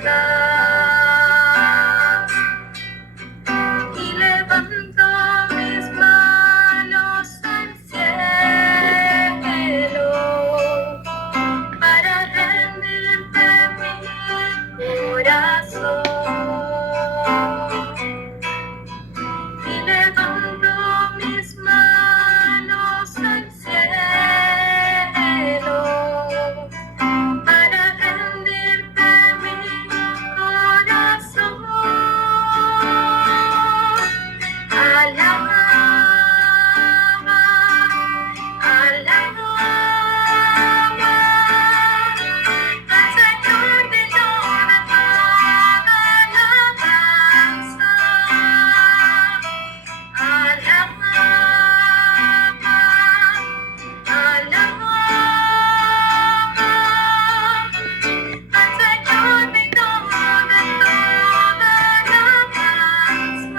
estás. Y levanto mis manos al cielo para rendirte mi corazón. Y levanto mis manos al cielo para rendirte mi corazón. Alaba, alaba al Señor digno de toda alabanza. Alaba, alaba al Señor digno de toda alabanza.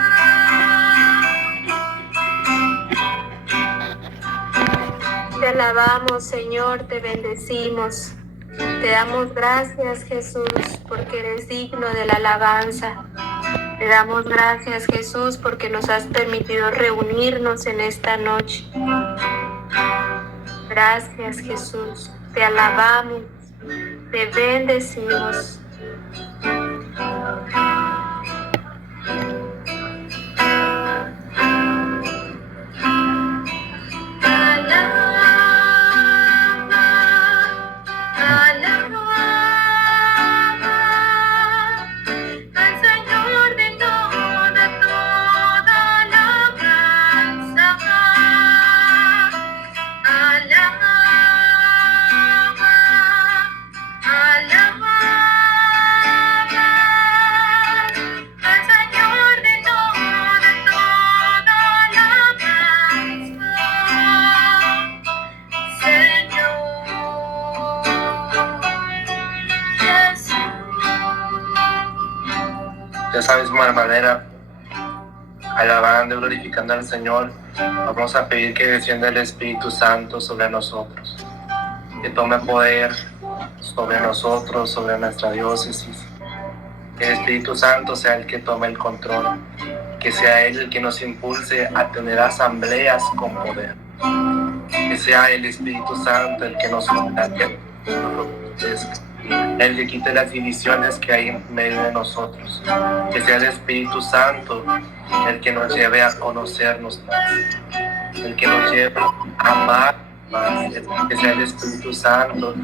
Te alabamos, Señor, te bendecimos. Te damos gracias, Jesús, porque eres digno de la alabanza. Te damos gracias, Jesús, porque nos has permitido reunirnos en esta noche. Gracias, Jesús. Te alabamos, te bendecimos. Al Señor digno de toda alabanza. Alaba, alaba al Señor digno de toda alabanza. Señor Jesús. De esa misma manera, alabando y glorificando al Señor, vamos a pedir que descienda el Espíritu Santo sobre nosotros, que tome poder sobre nosotros, sobre nuestra diócesis. Que el Espíritu Santo sea el que tome el control, que sea Él el que nos impulse a tener asambleas con poder. Que sea el Espíritu Santo el que nos fortalezca, el que quite las divisiones que hay en medio de nosotros. Que sea el Espíritu Santo el que nos lleve a conocernos más, el que nos lleve a amar más. Que sea el Espíritu Santo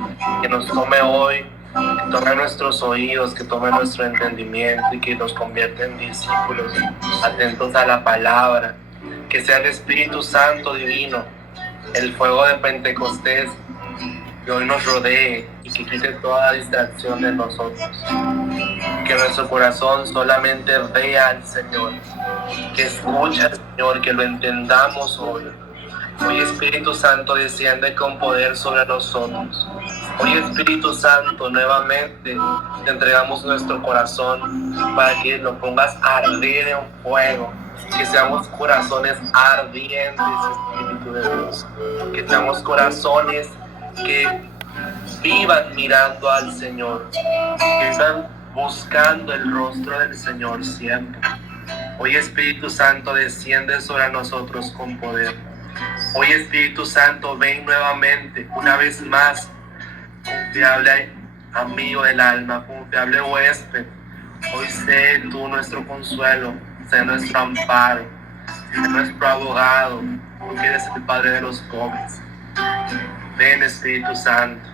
que nos tome hoy, que tome nuestros oídos, que tome nuestro entendimiento y que nos convierta en discípulos atentos a la palabra. Que sea el Espíritu Santo divino, el fuego de Pentecostés, que hoy nos rodee y que quite toda distracción de nosotros. Que nuestro corazón solamente vea al Señor, que escuche al Señor, que lo entendamos hoy. Hoy Espíritu Santo desciende con poder sobre nosotros. Hoy Espíritu Santo, nuevamente te entregamos nuestro corazón para que lo pongas a arder en fuego. Que seamos corazones ardientes, Espíritu de Dios. Que seamos corazones que vivan mirando al Señor, que están buscando el rostro del Señor siempre. Hoy Espíritu Santo desciende sobre nosotros con poder. Hoy Espíritu Santo ven nuevamente, una vez más, confiable amigo del alma, confiable huésped. Hoy sé tú nuestro consuelo, sé nuestro amparo, sé nuestro abogado, porque eres el Padre de los pobres. Ven Espíritu Santo.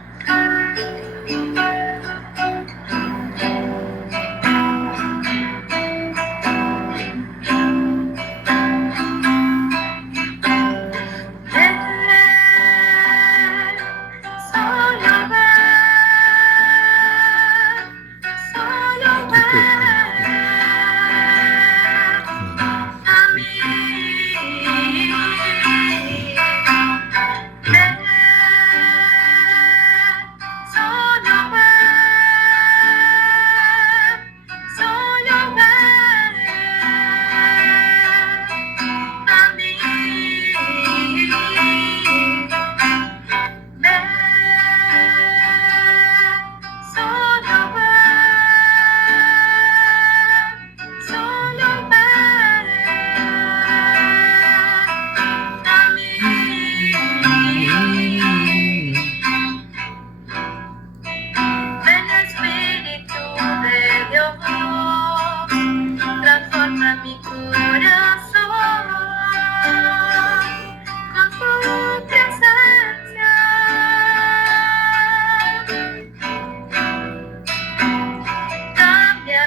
Solo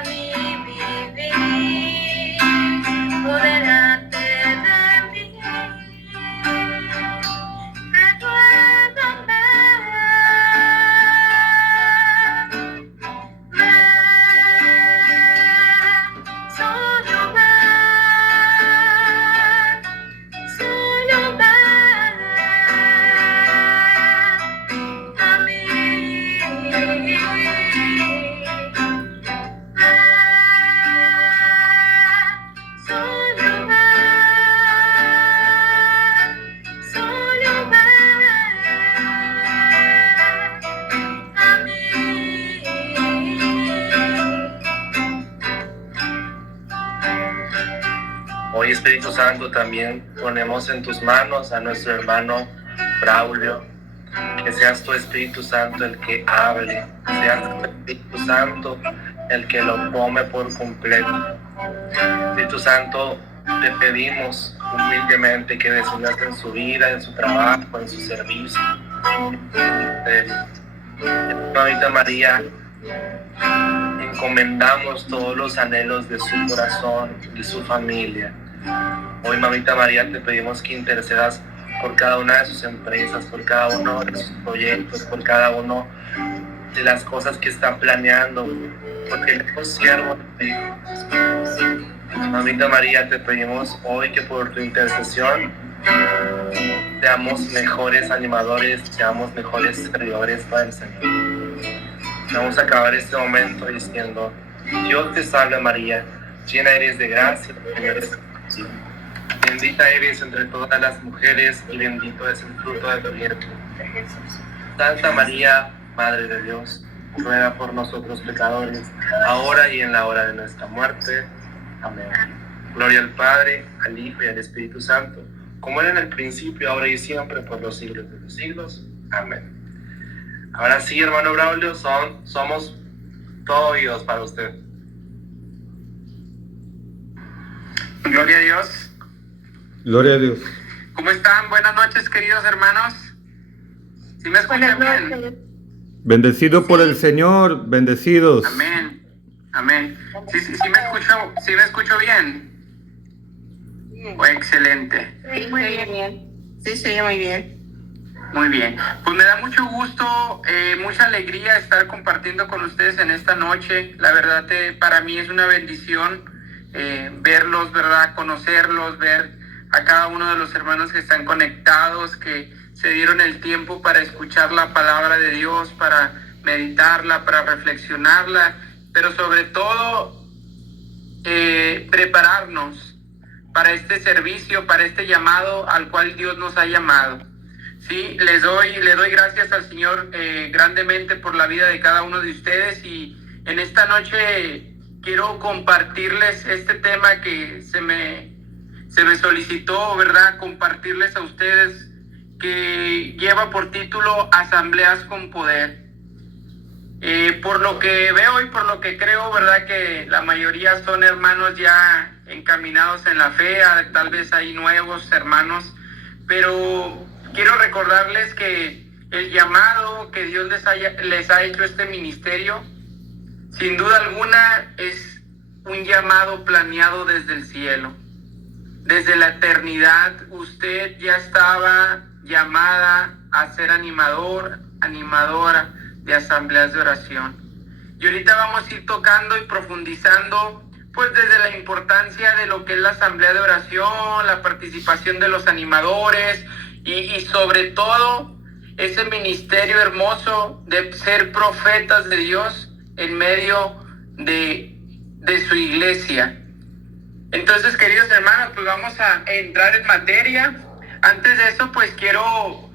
mi vivir, por delante de mí. Recuérdame, solo ven a mí. Hoy, Espíritu Santo, también ponemos en tus manos a nuestro hermano Braulio. Que seas tu Espíritu Santo el que hable, seas tu Espíritu Santo el que lo tome por completo. Espíritu Santo, te pedimos humildemente que desciendas en su vida, en su trabajo, en su servicio. Mamita María, encomendamos todos los anhelos de su corazón, de su familia. Hoy, Mamita María, te pedimos que intercedas por cada una de sus empresas, por cada uno de sus proyectos, por cada uno de las cosas que está planeando, porque él es siervo de Dios. Mamita María, te pedimos hoy que por tu intercesión seamos mejores animadores, seamos mejores servidores para el Señor. Vamos a acabar este momento diciendo: Dios te salve María, llena eres de gracia, el Señor es contigo. Bendita eres entre todas las mujeres y bendito es el fruto de tu vientre. Santa María, Madre de Dios, ruega por nosotros pecadores, ahora y en la hora de nuestra muerte. Amén. Gloria al Padre, al Hijo y al Espíritu Santo, como era en el principio, ahora y siempre, por los siglos de los siglos. Amén. Ahora sí, hermano Braulio, somos todo oídos para usted. Gloria a Dios. Gloria a Dios. ¿Cómo están? Buenas noches, queridos hermanos. ¿Sí me escuchan bien? Bendecido por el Señor, bendecidos. Amén. Amén. Sí me escucho bien. Oh, excelente. Sí, muy bien. Sí, se oye muy bien. Muy bien. Pues me da mucho gusto, mucha alegría estar compartiendo con ustedes en esta noche. La verdad, para mí es una bendición verlos, ¿verdad? Conocerlos, ver a cada uno de los hermanos que están conectados, que se dieron el tiempo para escuchar la palabra de Dios, para meditarla, para reflexionarla, pero sobre todo prepararnos para este servicio, para este llamado al cual Dios nos ha llamado. Sí, le doy gracias al Señor grandemente por la vida de cada uno de ustedes, y en esta noche quiero compartirles este tema que se me solicitó, ¿verdad? Compartirles a ustedes, que lleva por título Asambleas con Poder. Por lo que veo y por lo que creo, ¿verdad? Que la mayoría son hermanos ya encaminados en la fe, tal vez hay nuevos hermanos, pero quiero recordarles que el llamado que Dios les ha hecho este ministerio, sin duda alguna, es un llamado planeado desde el cielo. Desde la eternidad, usted ya estaba llamada a ser animadora de asambleas de oración. Y ahorita vamos a ir tocando y profundizando, pues desde la importancia de lo que es la asamblea de oración, la participación de los animadores y sobre todo ese ministerio hermoso de ser profetas de Dios en medio de su iglesia. Entonces, queridos hermanos, pues vamos a entrar en materia. Antes de eso, pues quiero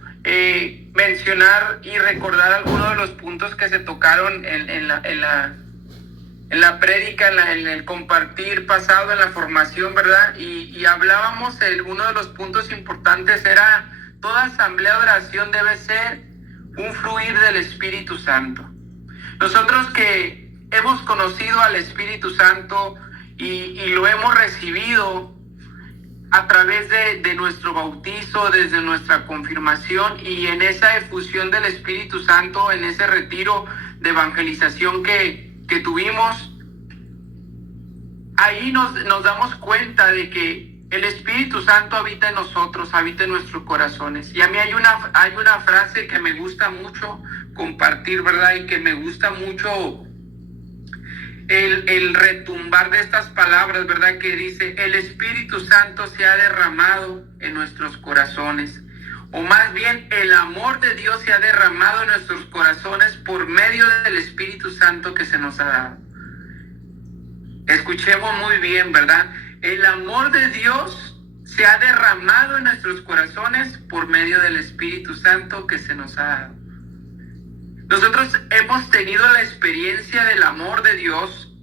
mencionar y recordar algunos de los puntos que se tocaron en la prédica, en el compartir pasado, en la formación, ¿verdad? Y hablábamos, uno de los puntos importantes era: toda asamblea de oración debe ser un fluir del Espíritu Santo. Nosotros que hemos conocido al Espíritu Santo y lo hemos recibido a través de nuestro bautizo, desde nuestra confirmación, y en esa efusión del Espíritu Santo, en ese retiro de evangelización que tuvimos, ahí nos damos cuenta de que el Espíritu Santo habita en nosotros, habita en nuestros corazones. Y a mí hay una frase que me gusta mucho compartir, ¿verdad? Y que me gusta mucho el retumbar de estas palabras, ¿verdad? Que dice, el Espíritu Santo se ha derramado en nuestros corazones. O más bien, el amor de Dios se ha derramado en nuestros corazones por medio del Espíritu Santo que se nos ha dado. Escuchemos muy bien, ¿verdad? El amor de Dios se ha derramado en nuestros corazones por medio del Espíritu Santo que se nos ha dado. Nosotros hemos tenido la experiencia del amor de Dios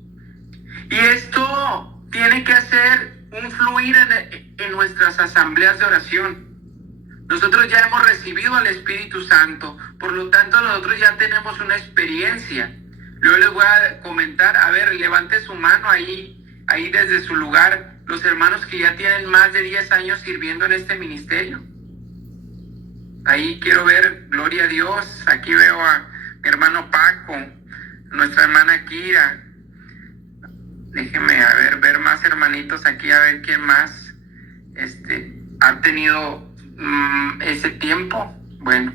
y esto tiene que hacer un fluir en nuestras asambleas de oración. Nosotros ya hemos recibido al Espíritu Santo, por lo tanto nosotros ya tenemos una experiencia. Yo les voy a comentar, a ver, levante su mano ahí desde su lugar, los hermanos que ya tienen más de 10 años sirviendo en este ministerio. Ahí quiero ver, gloria a Dios, aquí veo a mi hermano Paco, nuestra hermana Kira. Déjenme, ver más hermanitos aquí, a ver quién más ha tenido ese tiempo. Bueno,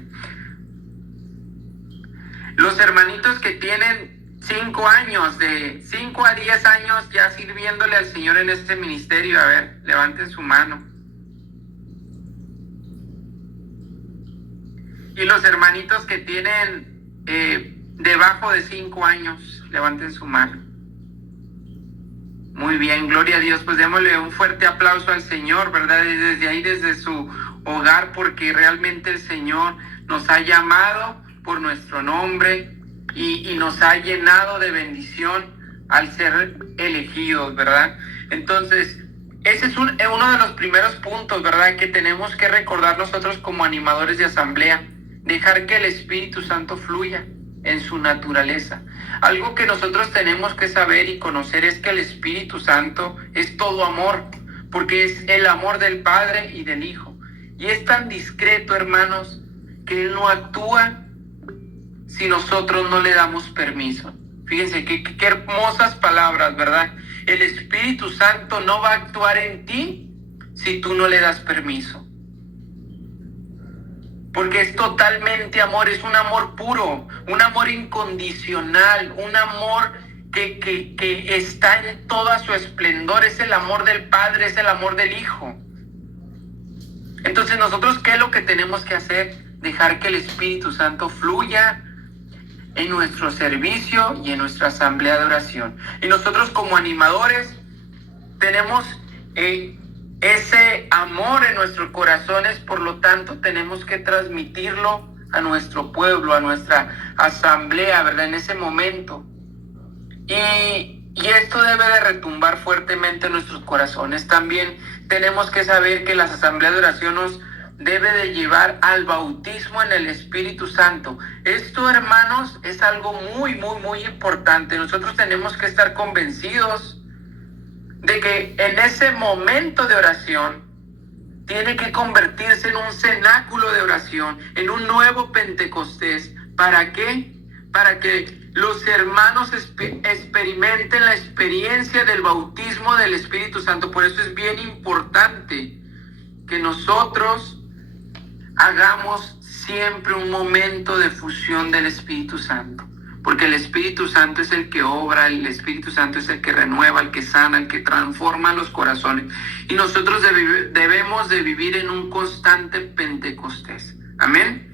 los hermanitos que tienen 5 años, de 5 a 10 años ya sirviéndole al Señor en este ministerio, a ver, levanten su mano. Y los hermanitos que tienen debajo de 5 años, levanten su mano. Muy bien, gloria a Dios. Pues démosle un fuerte aplauso al Señor, ¿verdad? Desde ahí, desde su hogar, porque realmente el Señor nos ha llamado por nuestro nombre y nos ha llenado de bendición al ser elegidos, ¿verdad? Entonces, ese es uno de los primeros puntos, ¿verdad? Que tenemos que recordar nosotros como animadores de asamblea. Dejar que el Espíritu Santo fluya en su naturaleza. Algo que nosotros tenemos que saber y conocer es que el Espíritu Santo es todo amor, porque es el amor del Padre y del Hijo. Y es tan discreto, hermanos, que Él no actúa si nosotros no le damos permiso. Fíjense qué hermosas palabras, ¿verdad? El Espíritu Santo no va a actuar en ti si tú no le das permiso. Porque es totalmente amor, es un amor puro, un amor incondicional, un amor que está en toda su esplendor, es el amor del Padre, es el amor del Hijo. Entonces nosotros, ¿qué es lo que tenemos que hacer? Dejar que el Espíritu Santo fluya en nuestro servicio y en nuestra asamblea de oración. Y nosotros como animadores tenemos ese amor en nuestros corazones, por lo tanto tenemos que transmitirlo a nuestro pueblo, a nuestra asamblea, ¿verdad? En ese momento. Y esto debe de retumbar fuertemente en nuestros corazones. También tenemos que saber que las asambleas de oración nos debe de llevar al bautismo en el Espíritu Santo. Esto, hermanos, es algo muy, muy, muy importante. Nosotros tenemos que estar convencidos de que en ese momento de oración tiene que convertirse en un cenáculo de oración, en un nuevo Pentecostés. ¿Para qué? Para que los hermanos experimenten la experiencia del bautismo del Espíritu Santo. Por eso es bien importante que nosotros hagamos siempre un momento de fusión del Espíritu Santo. Porque el Espíritu Santo es el que obra, el Espíritu Santo es el que renueva, el que sana, el que transforma los corazones. Y nosotros debemos de vivir en un constante Pentecostés. Amén.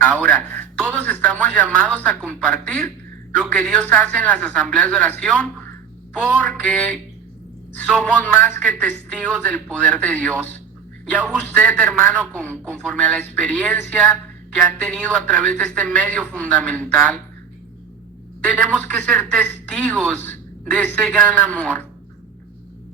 Ahora, todos estamos llamados a compartir lo que Dios hace en las asambleas de oración, porque somos más que testigos del poder de Dios. Ya usted, hermano, conforme a la experiencia que ha tenido a través de este medio fundamental, tenemos que ser testigos de ese gran amor.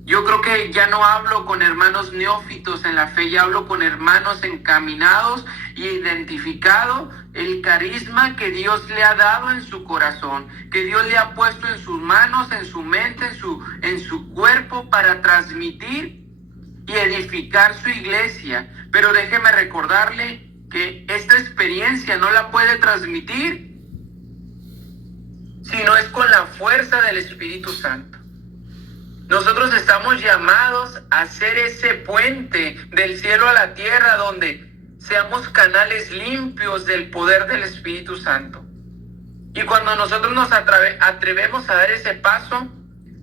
Yo creo que ya no hablo con hermanos neófitos en la fe, ya hablo con hermanos encaminados y identificado el carisma que Dios le ha dado en su corazón, que Dios le ha puesto en sus manos, en su mente, en su cuerpo, para transmitir y edificar su iglesia. Pero déjeme recordarle que esta experiencia no la puede transmitir si no es con la fuerza del Espíritu Santo. Nosotros estamos llamados a ser ese puente del cielo a la tierra donde seamos canales limpios del poder del Espíritu Santo. Y cuando nosotros nos atrevemos a dar ese paso,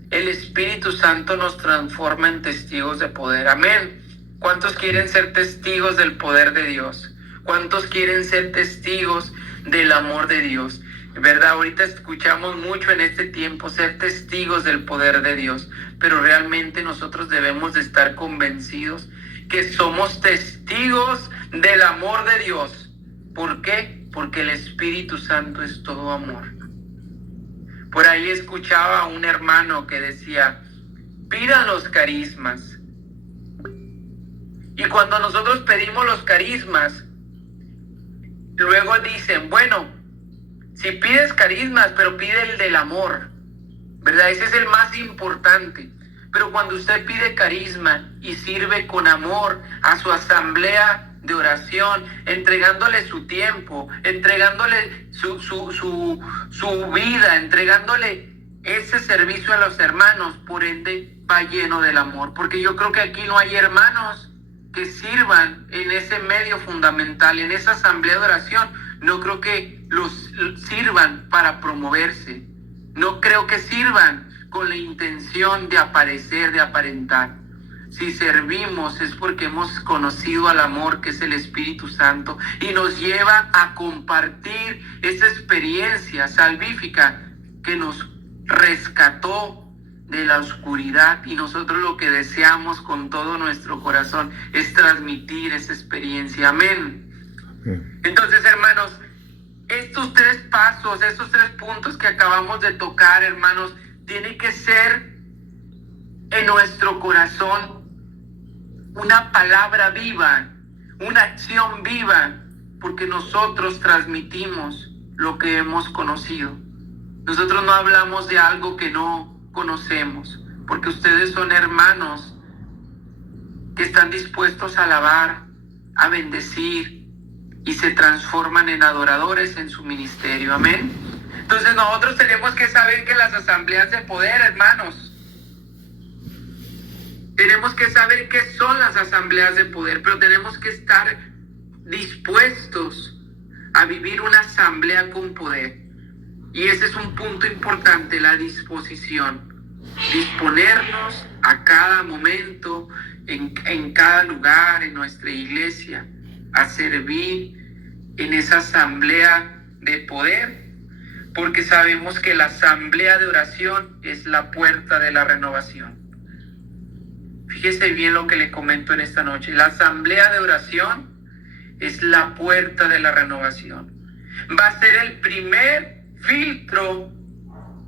el Espíritu Santo nos transforma en testigos de poder. Amén. ¿Cuántos quieren ser testigos del poder de Dios? ¿Cuántos quieren ser testigos del amor de Dios? ¿Verdad? Ahorita escuchamos mucho en este tiempo ser testigos del poder de Dios, pero realmente nosotros debemos de estar convencidos que somos testigos del amor de Dios. ¿Por qué? Porque el Espíritu Santo es todo amor. Por ahí escuchaba a un hermano que decía, pidan los carismas. Y cuando nosotros pedimos los carismas, luego dicen, bueno, si pides carismas, pero pide el del amor, ¿verdad? Ese es el más importante. Pero cuando usted pide carisma y sirve con amor a su asamblea de oración, entregándole su tiempo, entregándole su vida, entregándole ese servicio a los hermanos, por ende va lleno del amor. Porque yo creo que aquí no hay hermanos que sirvan en ese medio fundamental, en esa asamblea de oración. No creo que los sirvan para promoverse. No creo que sirvan con la intención de aparecer, de aparentar. Si servimos es porque hemos conocido al amor que es el Espíritu Santo y nos lleva a compartir esa experiencia salvífica que nos rescató de la oscuridad, y nosotros lo que deseamos con todo nuestro corazón es transmitir esa experiencia. Amén. Entonces, hermanos, estos 3 pasos, estos 3 puntos que acabamos de tocar, hermanos, tiene que ser en nuestro corazón una palabra viva, una acción viva, porque nosotros transmitimos lo que hemos conocido. Nosotros no hablamos de algo que no conocemos, porque ustedes son hermanos que están dispuestos a alabar, a bendecir y se transforman en adoradores en su ministerio. Amén. Entonces nosotros tenemos que saber que las asambleas de poder, hermanos, tenemos que saber qué son las asambleas de poder, pero tenemos que estar dispuestos a vivir una asamblea con poder. Y ese es un punto importante, la disposición. Disponernos a cada momento, en cada lugar, en nuestra iglesia, a servir en esa asamblea de poder, porque sabemos que la asamblea de oración es la puerta de la renovación. Fíjese bien lo que le comento en esta noche. La asamblea de oración es la puerta de la renovación. Va a ser el primer filtro,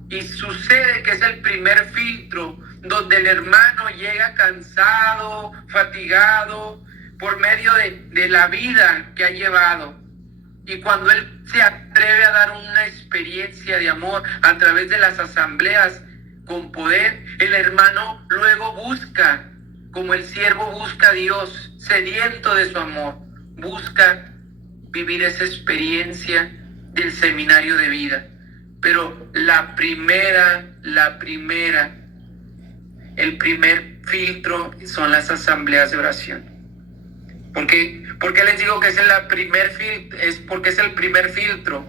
y sucede que es el primer filtro donde el hermano llega cansado, fatigado por medio de la vida que ha llevado. Y cuando él se atreve a dar una experiencia de amor a través de las asambleas con poder, el hermano luego busca, como el siervo busca a Dios, sediento de su amor, busca vivir esa experiencia del seminario de vida. Pero el primer filtro son las asambleas de oración. ¿Por qué les digo que es el primer filtro?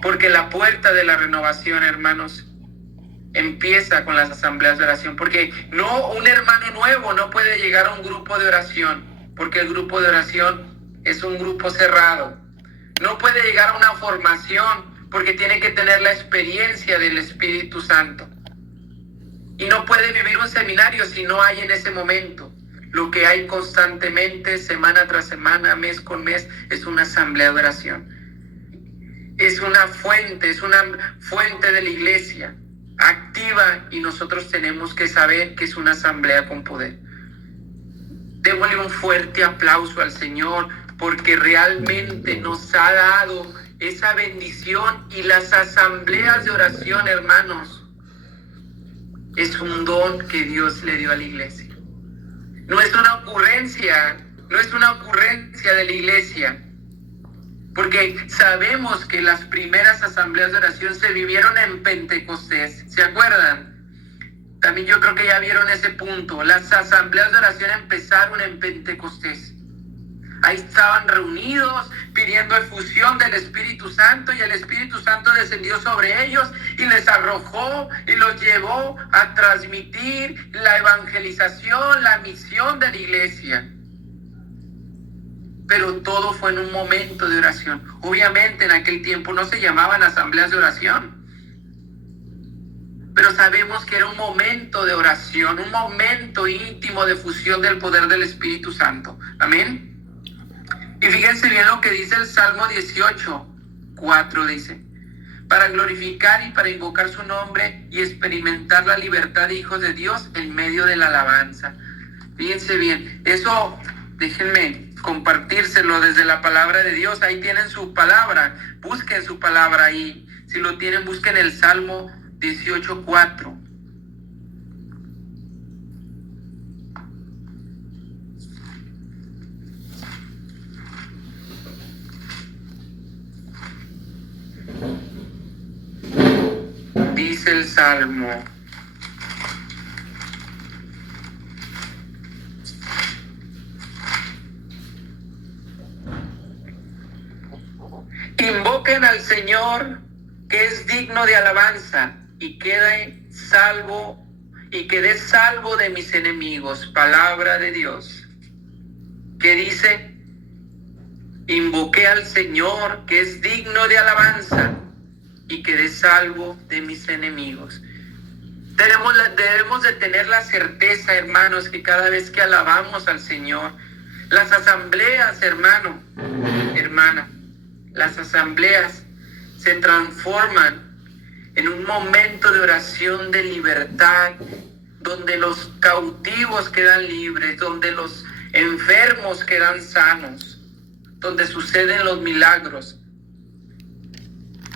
Porque la puerta de la renovación, hermanos, empieza con las asambleas de oración. Porque un hermano nuevo no puede llegar a un grupo de oración, porque el grupo de oración es un grupo cerrado. No puede llegar a una formación, porque tiene que tener la experiencia del Espíritu Santo. Y no puede vivir un seminario si no hay en ese momento. Lo que hay constantemente, semana tras semana, mes con mes, es una asamblea de oración. Es una fuente de la iglesia activa, y nosotros tenemos que saber que es una asamblea con poder. Démosle un fuerte aplauso al Señor, porque realmente nos ha dado esa bendición. Y las asambleas de oración, hermanos, es un don que Dios le dio a la iglesia. No es una ocurrencia de la iglesia, porque sabemos que las primeras asambleas de oración se vivieron en Pentecostés, ¿se acuerdan? También yo creo que ya vieron ese punto. Las asambleas de oración empezaron en Pentecostés. Ahí estaban reunidos pidiendo efusión del Espíritu Santo, y el Espíritu Santo descendió sobre ellos y les arrojó y los llevó a transmitir la evangelización, la misión de la iglesia. Pero todo fue en un momento de oración. Obviamente en aquel tiempo no se llamaban asambleas de oración, pero sabemos que era un momento de oración, un momento íntimo de fusión del poder del Espíritu Santo. Amén. Y fíjense bien lo que dice el Salmo 18:4, dice: para glorificar y para invocar su nombre y experimentar la libertad de hijos de Dios en medio de la alabanza. Fíjense bien, eso déjenme compartírselo desde la palabra de Dios. Ahí tienen su palabra, busquen su palabra ahí. Si lo tienen, busquen el Salmo 18:4. Dice el Salmo: invoquen al Señor, que es digno de alabanza, y quede salvo de mis enemigos. Palabra de Dios, que dice: invoqué al Señor, que es digno de alabanza, y quedé salvo de mis enemigos. Debemos de tener la certeza, hermanos, que cada vez que alabamos al Señor, las asambleas, hermano, hermana, las asambleas se transforman en un momento de oración de libertad, donde los cautivos quedan libres, donde los enfermos quedan sanos, donde suceden los milagros,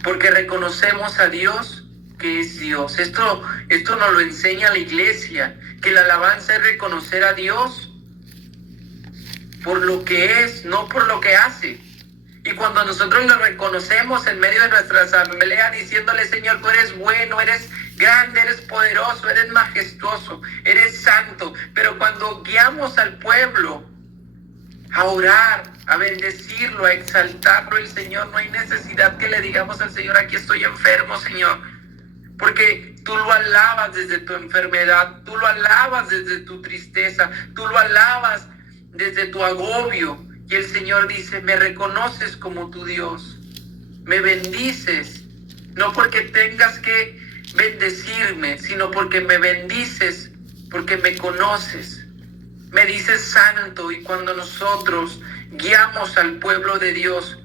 porque reconocemos a Dios que es Dios. Esto nos lo enseña la iglesia, que la alabanza es reconocer a Dios por lo que es, no por lo que hace. Y cuando nosotros lo reconocemos en medio de nuestra asamblea, diciéndole: Señor, tú eres bueno, eres grande, eres poderoso, eres majestuoso, eres santo. Pero cuando guiamos al pueblo a orar, a bendecirlo, a exaltarlo, el Señor, no hay necesidad que le digamos al Señor: aquí estoy enfermo, Señor, porque tú lo alabas desde tu enfermedad, tú lo alabas desde tu tristeza, tú lo alabas desde tu agobio. Y el Señor dice: me reconoces como tu Dios, me bendices, no porque tengas que bendecirme, sino porque me bendices, porque me conoces, me dices santo. Y cuando nosotros guiamos al pueblo de Dios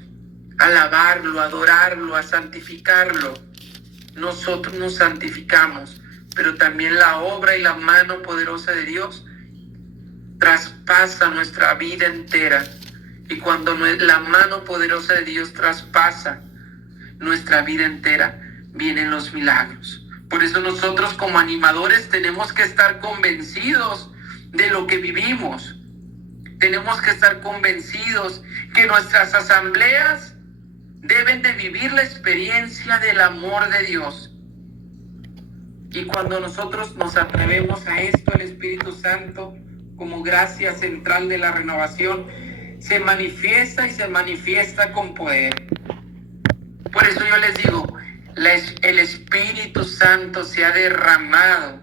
a alabarlo, a adorarlo, a santificarlo, nosotros nos santificamos, pero también la obra y la mano poderosa de Dios traspasa nuestra vida entera. Y cuando la mano poderosa de Dios traspasa nuestra vida entera, vienen los milagros. Por eso nosotros como animadores tenemos que estar convencidos de lo que vivimos. Tenemos que estar convencidos que nuestras asambleas deben de vivir la experiencia del amor de Dios. Y cuando nosotros nos atrevemos a esto, el Espíritu Santo, como gracia central de la renovación, se manifiesta y se manifiesta con poder. Por eso yo les digo, el Espíritu Santo se ha derramado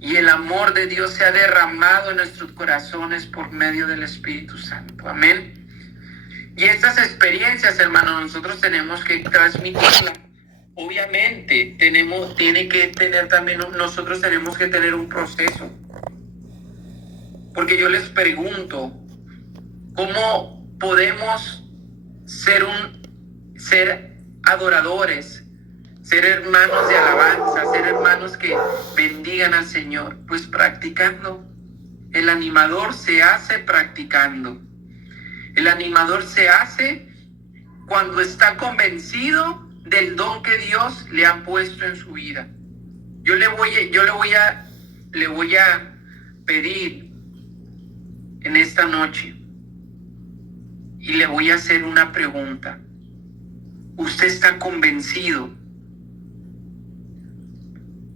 y el amor de Dios se ha derramado en nuestros corazones por medio del Espíritu Santo. Amén. Y estas experiencias, hermanos, nosotros tenemos que transmitirlas. Obviamente, nosotros tenemos que tener un proceso. Porque yo les pregunto, ¿cómo podemos ser adoradores, ser hermanos de alabanza, ser hermanos que bendigan al Señor? Pues practicando. El animador se hace practicando. El animador se hace cuando está convencido del don que Dios le ha puesto en su vida. Yo le voy a pedir en esta noche y le voy a hacer una pregunta. ¿Usted está convencido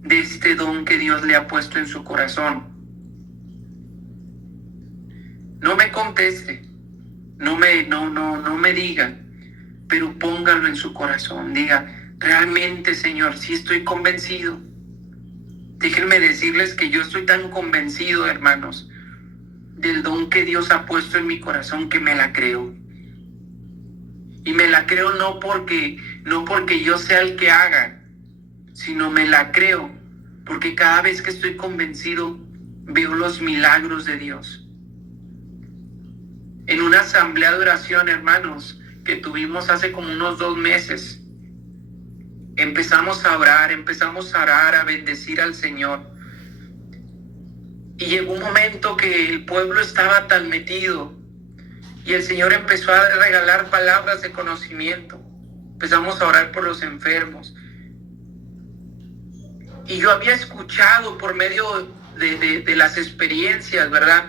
de este don que Dios le ha puesto en su corazón. No me conteste, no me diga, pero póngalo en su corazón. Diga, realmente, Señor, sí estoy convencido. Déjenme decirles que yo estoy tan convencido, hermanos, del don que Dios ha puesto en mi corazón, que me la creo. Y me la creo no porque yo sea el que haga, sino me la creo porque cada vez que estoy convencido veo los milagros de Dios. En una asamblea de oración, hermanos, que tuvimos hace como unos 2 meses, empezamos a orar, a bendecir al Señor. Y llegó un momento que el pueblo estaba tan metido y el Señor empezó a regalar palabras de conocimiento. Empezamos a orar por los enfermos. Y yo había escuchado por medio de las experiencias, ¿verdad?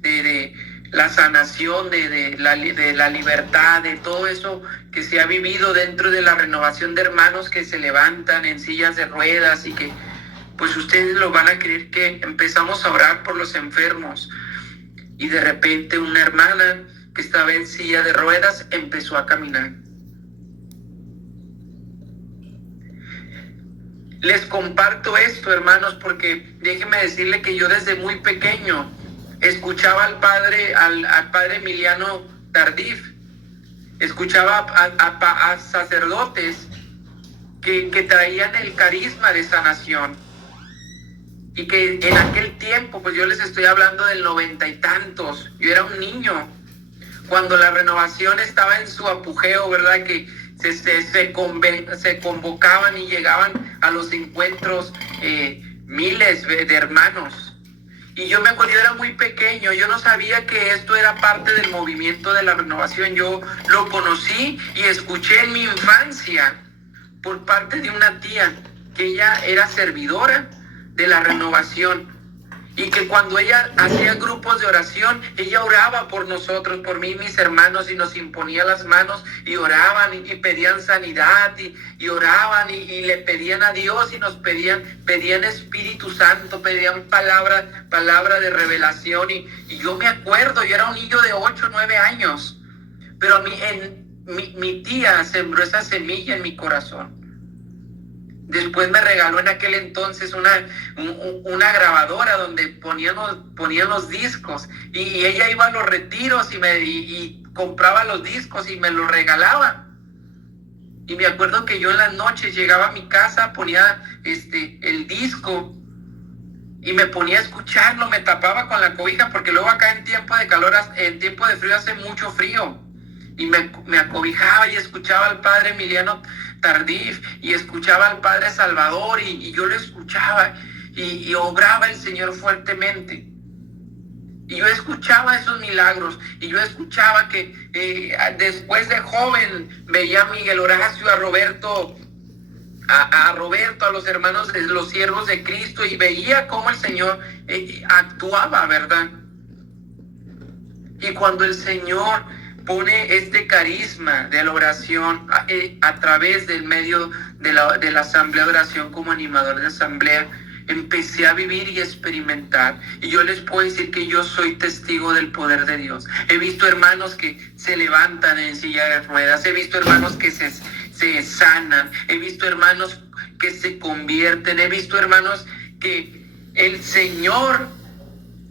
De la sanación, de la libertad, de todo eso que se ha vivido dentro de la renovación de hermanos que se levantan en sillas de ruedas y que, pues ustedes lo van a creer, que empezamos a orar por los enfermos. Y de repente una hermana que estaba en silla de ruedas empezó a caminar. Les comparto esto, hermanos, porque déjenme decirle que yo desde muy pequeño escuchaba al padre Emiliano Tardif, escuchaba a sacerdotes que traían el carisma de sanación. Y que en aquel tiempo, pues yo les estoy hablando del 90 y tantos, yo era un niño, cuando la renovación estaba en su apogeo, ¿verdad? Que se convocaban y llegaban a los encuentros miles de hermanos. Y yo me acuerdo, yo era muy pequeño, yo no sabía que esto era parte del movimiento de la renovación. Yo lo conocí y escuché en mi infancia por parte de una tía, que ella era servidora de la renovación, y que cuando ella hacía grupos de oración, ella oraba por nosotros, por mí y mis hermanos, y nos imponía las manos y oraban y pedían sanidad y oraban y le pedían a Dios y nos pedían Espíritu Santo, pedían palabra de revelación. Y yo me acuerdo, yo era un niño de 8 o 9 años, pero a mí, mi tía sembró esa semilla en mi corazón. Después me regaló en aquel entonces una grabadora donde ponían los discos, y ella iba a los retiros y compraba los discos y me los regalaba. Y me acuerdo que yo en las noches llegaba a mi casa, ponía el disco y me ponía a escucharlo, me tapaba con la cobija, porque luego acá en tiempo de calor, en tiempo de frío hace mucho frío. Y me acobijaba y escuchaba al padre Emiliano Tardif y escuchaba al padre Salvador, y yo lo escuchaba y obraba el Señor fuertemente. Y yo escuchaba esos milagros, y yo escuchaba que después de joven veía a Miguel Horacio, a Roberto, a los hermanos de los siervos de Cristo, y veía cómo el Señor actuaba, ¿verdad? Y cuando el Señor pone este carisma de la oración a través del medio de la asamblea de oración, como animador de asamblea, empecé a vivir y experimentar. Y yo les puedo decir que yo soy testigo del poder de Dios. He visto hermanos que se levantan en silla de ruedas, he visto hermanos que se sanan, he visto hermanos que se convierten, he visto hermanos que el Señor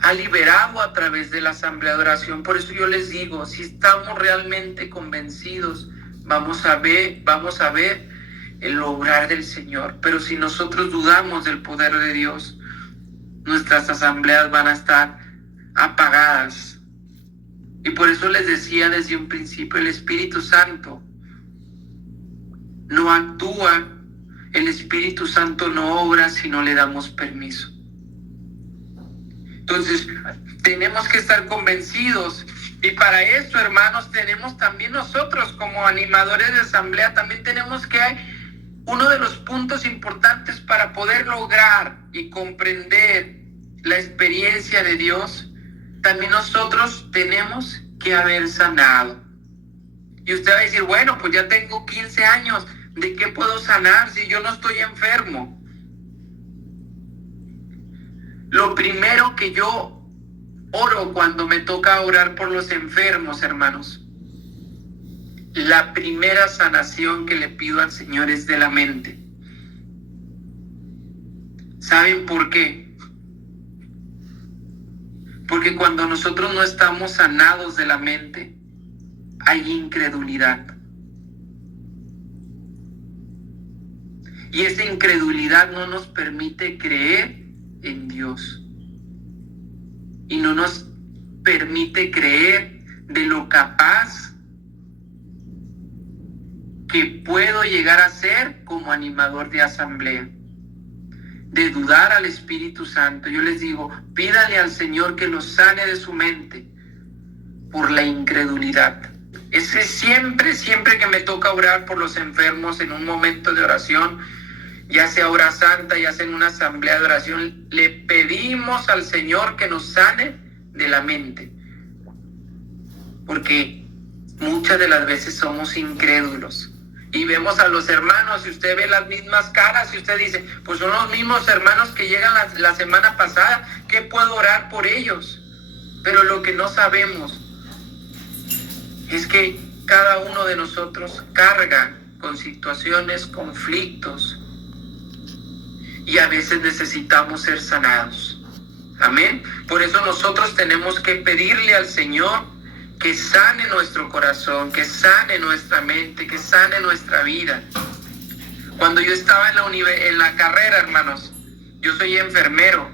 ha liberado a través de la asamblea de oración. Por eso yo les digo, si estamos realmente convencidos, vamos a ver el obrar del Señor. Pero si nosotros dudamos del poder de Dios, nuestras asambleas van a estar apagadas. Y por eso les decía desde un principio, el Espíritu Santo no actúa, el Espíritu Santo no obra si no le damos permiso. Entonces, tenemos que estar convencidos, y para eso, hermanos, tenemos también nosotros como animadores de asamblea, también tenemos que, uno de los puntos importantes para poder lograr y comprender la experiencia de Dios, también nosotros tenemos que haber sanado. Y usted va a decir, bueno, pues ya tengo 15 años, ¿de qué puedo sanar si yo no estoy enfermo? Lo primero que yo oro cuando me toca orar por los enfermos, hermanos, la primera sanación que le pido al Señor es de la mente. ¿Saben por qué? Porque cuando nosotros no estamos sanados de la mente, hay incredulidad. Y esa incredulidad no nos permite creer en Dios. Y no nos permite creer de lo capaz que puedo llegar a ser como animador de asamblea. De dudar al Espíritu Santo. Yo les digo, pídale al Señor que los sane de su mente por la incredulidad. Ese siempre que me toca orar por los enfermos en un momento de oración, ya sea hora santa, ya sea en una asamblea de oración, le pedimos al Señor que nos sane de la mente. Porque muchas de las veces somos incrédulos. Y vemos a los hermanos, y usted ve las mismas caras, y usted dice, pues son los mismos hermanos que llegan la semana pasada, ¿qué puedo orar por ellos? Pero lo que no sabemos es que cada uno de nosotros carga con situaciones, conflictos, y a veces necesitamos ser sanados. Amén. Por eso nosotros tenemos que pedirle al Señor que sane nuestro corazón, que sane nuestra mente, que sane nuestra vida. Cuando yo estaba en la carrera, hermanos, yo soy enfermero.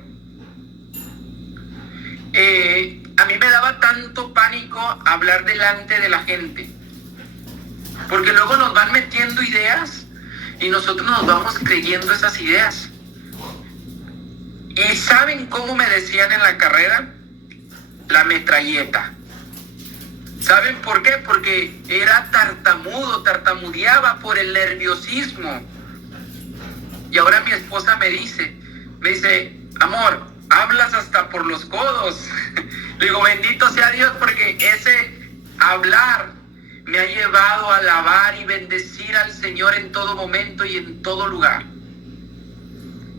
A mí me daba tanto pánico hablar delante de la gente, porque luego nos van metiendo ideas y nosotros nos vamos creyendo esas ideas. ¿Y saben cómo me decían en la carrera? La metralleta. ¿Saben por qué? Porque era tartamudeaba por el nerviosismo. Y ahora mi esposa me dice, amor, hablas hasta por los codos. Le digo, bendito sea Dios, porque ese hablar me ha llevado a alabar y bendecir al Señor en todo momento y en todo lugar.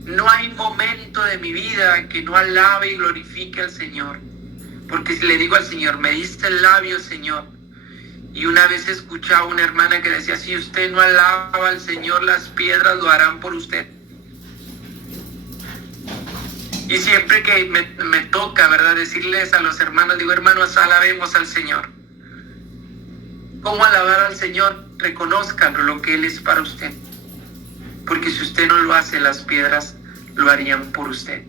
No hay momento de mi vida que no alabe y glorifique al Señor. Porque si le digo al Señor, me diste el labio, Señor. Y una vez escuchaba a una hermana que decía, si usted no alaba al Señor, las piedras lo harán por usted. Y siempre que me toca, ¿verdad?, decirles a los hermanos, digo, hermanos, alabemos al Señor. ¿Cómo alabar al Señor? Reconozcan lo que Él es para usted. Porque si usted no lo hace, las piedras lo harían por usted.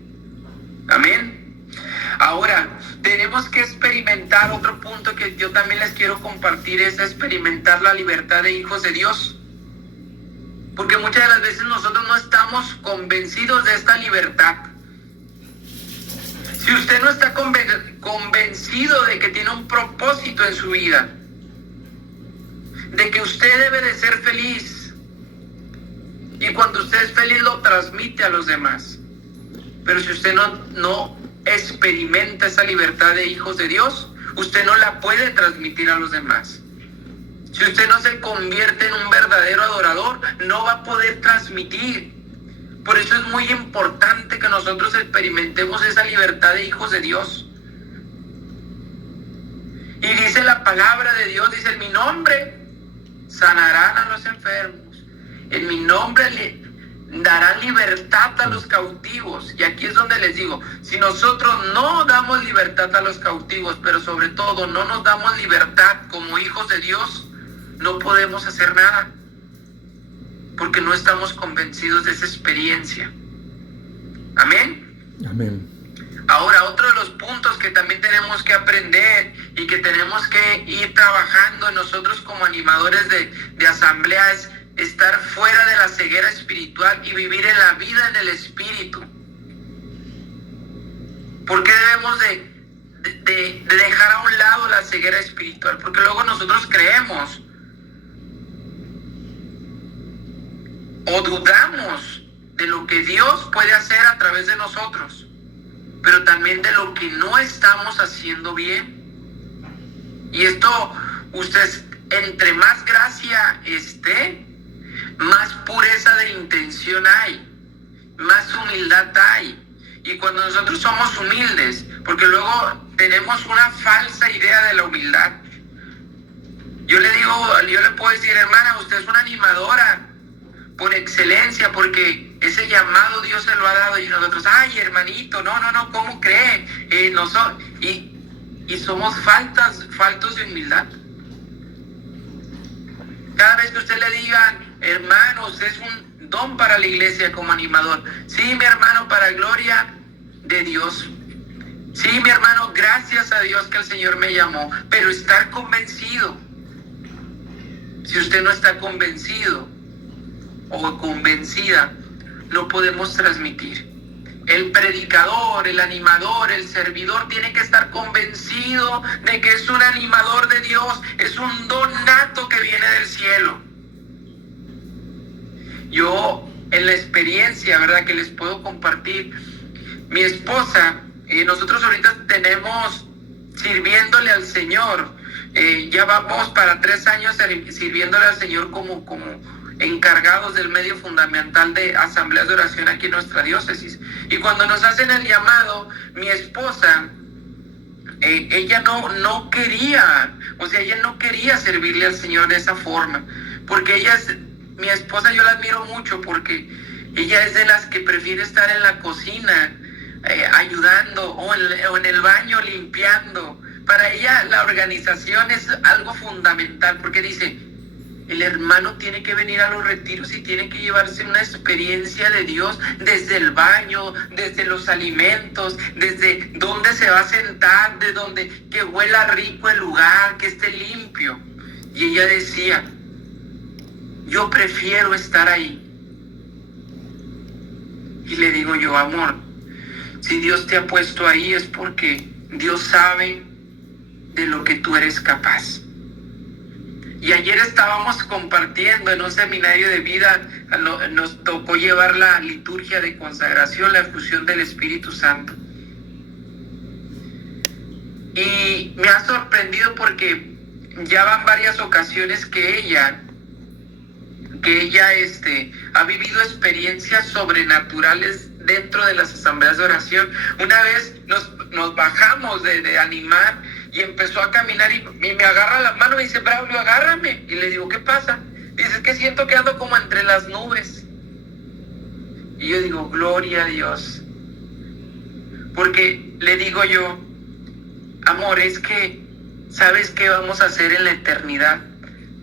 Amén. Ahora, tenemos que experimentar, otro punto que yo también les quiero compartir, es experimentar la libertad de hijos de Dios. Porque muchas de las veces nosotros no estamos convencidos de esta libertad. Si usted no está convencido de que tiene un propósito en su vida, de que usted debe de ser feliz, y cuando usted es feliz lo transmite a los demás, pero si usted no experimenta esa libertad de hijos de Dios, usted no la puede transmitir a los demás. Si usted no se convierte en un verdadero adorador, no va a poder transmitir. Por eso es muy importante que nosotros experimentemos esa libertad de hijos de Dios. Y dice la palabra de Dios, dice, en mi nombre sanarán a los enfermos, en mi nombre darán libertad a los cautivos. Y aquí es donde les digo, si nosotros no damos libertad a los cautivos, pero sobre todo no nos damos libertad como hijos de Dios, no podemos hacer nada, porque no estamos convencidos de esa experiencia. Amén. Amén. Ahora, otro de los puntos que también tenemos que aprender y que tenemos que ir trabajando en nosotros como animadores de asamblea es estar fuera de la ceguera espiritual y vivir en la vida en el Espíritu. ¿Por qué debemos de dejar a un lado la ceguera espiritual? Porque luego nosotros creemos o dudamos de lo que Dios puede hacer a través de nosotros, pero también de lo que no estamos haciendo bien. Y esto, ustedes, entre más gracia esté, más pureza de intención hay, más humildad hay. Y cuando nosotros somos humildes, porque luego tenemos una falsa idea de la humildad. Yo le puedo decir, hermana, usted es una animadora por excelencia, porque ese llamado Dios se lo ha dado, y nosotros, ay, hermanito, no, ¿cómo cree? Y somos faltos de humildad. Cada vez que usted le digan, hermano, usted es un don para la iglesia como animador. Sí, mi hermano, para gloria de Dios. Sí, mi hermano, gracias a Dios que el Señor me llamó, pero estar convencido. Si usted no está convencido o convencida, no podemos transmitir. El predicador, el animador, el servidor tiene que estar convencido de que es un animador de Dios, es un don nato que viene del cielo. Yo, en la experiencia, ¿verdad?, que les puedo compartir, mi esposa, nosotros ahorita tenemos sirviéndole al Señor, ya vamos para 3 años sirviéndole al Señor como encargados del medio fundamental de asambleas de oración aquí en nuestra diócesis. Y cuando nos hacen el llamado, mi esposa, ella no quería, ella no quería servirle al Señor de esa forma, porque mi esposa, yo la admiro mucho, porque ella es de las que prefiere estar en la cocina ayudando, o en el baño limpiando. Para ella la organización es algo fundamental, porque dice, el hermano tiene que venir a los retiros y tiene que llevarse una experiencia de Dios desde el baño, desde los alimentos, desde dónde se va a sentar, de donde que huela rico el lugar, que esté limpio. Y ella decía, yo prefiero estar ahí. Y le digo yo, amor, si Dios te ha puesto ahí es porque Dios sabe de lo que tú eres capaz. Y ayer estábamos compartiendo en un seminario de vida, nos tocó llevar la liturgia de consagración, la efusión del Espíritu Santo. Y me ha sorprendido porque ya van varias ocasiones que ella ha vivido experiencias sobrenaturales dentro de las asambleas de oración. Una vez nos bajamos de animar y empezó a caminar y me agarra la mano y dice, Braulio, agárrame. Y le digo, ¿qué pasa? Dice, es que siento que ando como entre las nubes. Y yo digo, gloria a Dios. Porque le digo yo, amor, es que, ¿sabes qué vamos a hacer en la eternidad?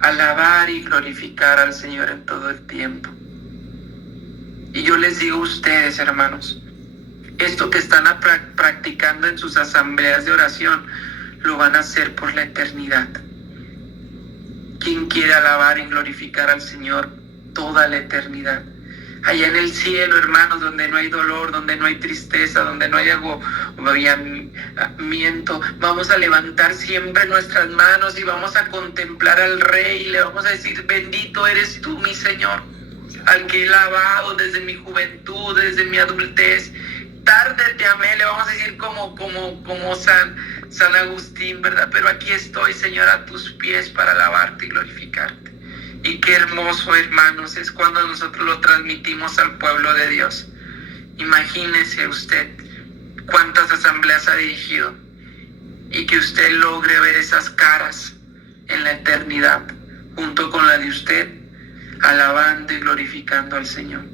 Alabar y glorificar al Señor en todo el tiempo. Y yo les digo a ustedes, hermanos, esto que están practicando en sus asambleas de oración, lo van a hacer por la eternidad. ¿Quién quiere alabar y glorificar al Señor toda la eternidad? Allá en el cielo, hermanos, donde no hay dolor, donde no hay tristeza, donde no hay agobiamiento, vamos a levantar siempre nuestras manos y vamos a contemplar al Rey y le vamos a decir, bendito eres tú, mi Señor, al que he alabado desde mi juventud, desde mi adultez. Tarde te amé, le vamos a decir como San Agustín, ¿verdad? Pero aquí estoy, Señor, a tus pies para alabarte y glorificarte. Y qué hermoso, hermanos, es cuando nosotros lo transmitimos al pueblo de Dios. Imagínese usted cuántas asambleas ha dirigido y que usted logre ver esas caras en la eternidad junto con la de usted, alabando y glorificando al Señor.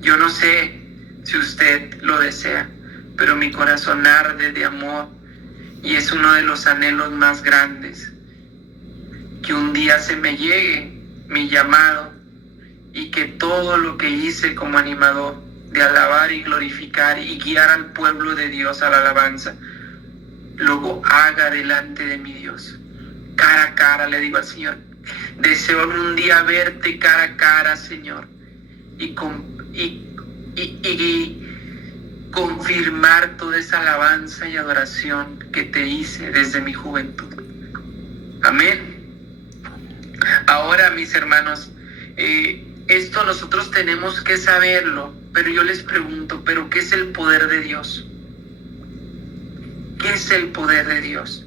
Yo no sé si usted lo desea, pero mi corazón arde de amor y es uno de los anhelos más grandes, que un día se me llegue mi llamado y que todo lo que hice como animador de alabar y glorificar y guiar al pueblo de Dios a la alabanza, luego haga delante de mi Dios. Cara a cara le digo al Señor, deseo un día verte cara a cara, Señor, y confirmar toda esa alabanza y adoración que te hice desde mi juventud. Amén. Ahora, mis hermanos, esto nosotros tenemos que saberlo, pero yo les pregunto, ¿pero qué es el poder de Dios? ¿Qué es el poder de Dios?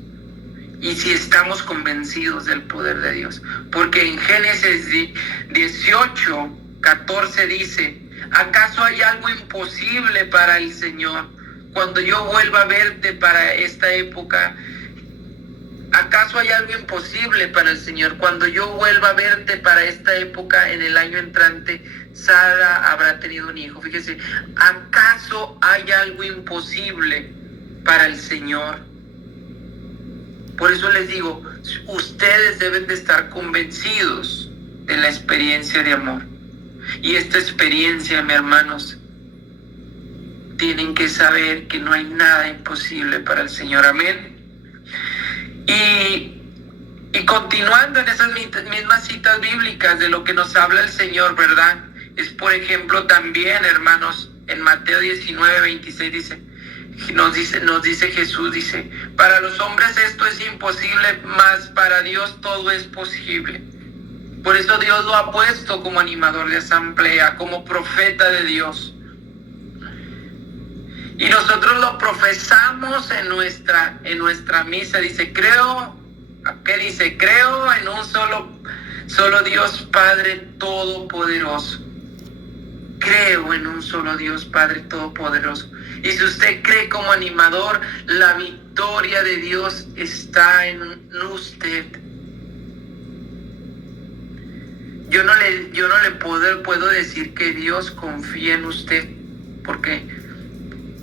Y si estamos convencidos del poder de Dios. Porque en Génesis 18:14 dice, ¿Acaso hay algo imposible para el Señor? Cuando yo vuelva a verte para esta época, ¿acaso hay algo imposible para el Señor? Cuando yo vuelva a verte para esta época, en el año entrante, Sara habrá tenido un hijo. Fíjese, ¿acaso hay algo imposible para el Señor? Por eso les digo, ustedes deben de estar convencidos de la experiencia de amor. Y esta experiencia, mis hermanos, tienen que saber que no hay nada imposible para el Señor. Amén. Y continuando en esas mismas citas bíblicas de lo que nos habla el Señor, ¿verdad? Es, por ejemplo, también, hermanos, en Mateo 19:26 nos dice Jesús, dice, para los hombres esto es imposible, mas para Dios todo es posible. Por eso Dios lo ha puesto como animador de asamblea, como profeta de Dios. Y nosotros lo profesamos en nuestra misa. Dice, creo en un solo Dios Padre Todopoderoso. Creo en un solo Dios Padre Todopoderoso. Y si usted cree como animador, la victoria de Dios está en usted. Yo no le puedo decir que Dios confía en usted, porque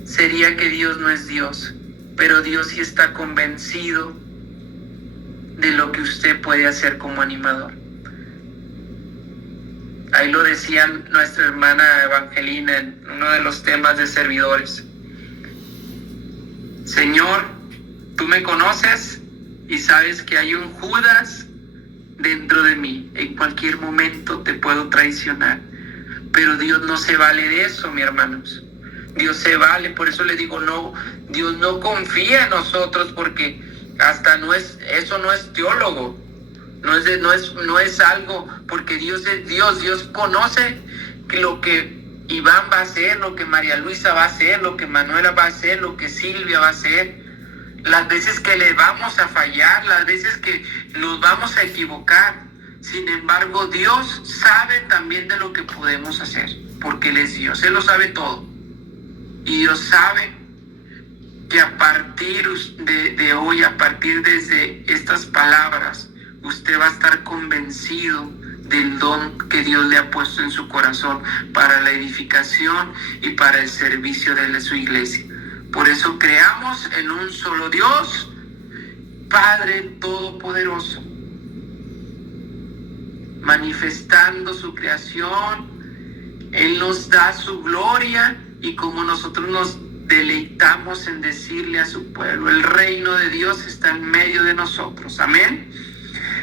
sería que Dios no es Dios, pero Dios sí está convencido de lo que usted puede hacer como animador. Ahí lo decía nuestra hermana Evangelina en uno de los temas de servidores. Señor, tú me conoces y sabes que hay un Judas dentro de mí. En cualquier momento te puedo traicionar, pero Dios no se vale de eso, mis hermanos. Dios se vale, por eso le digo, no, Dios no confía en nosotros, porque hasta eso no es teólogo, no es algo, porque Dios es Dios. Dios conoce lo que Iván va a hacer, lo que María Luisa va a hacer, lo que Manuela va a hacer, lo que Silvia va a hacer, las veces que le vamos a fallar, las veces que nos vamos a equivocar. Sin embargo, Dios sabe también de lo que podemos hacer, porque Él es Dios, Él lo sabe todo. Y Dios sabe que a partir de hoy, a partir desde estas palabras, usted va a estar convencido del don que Dios le ha puesto en su corazón para la edificación y para el servicio de su iglesia. Por eso creamos en un solo Dios, Padre Todopoderoso, manifestando su creación. Él nos da su gloria, y como nosotros nos deleitamos en decirle a su pueblo, el reino de Dios está en medio de nosotros. Amén.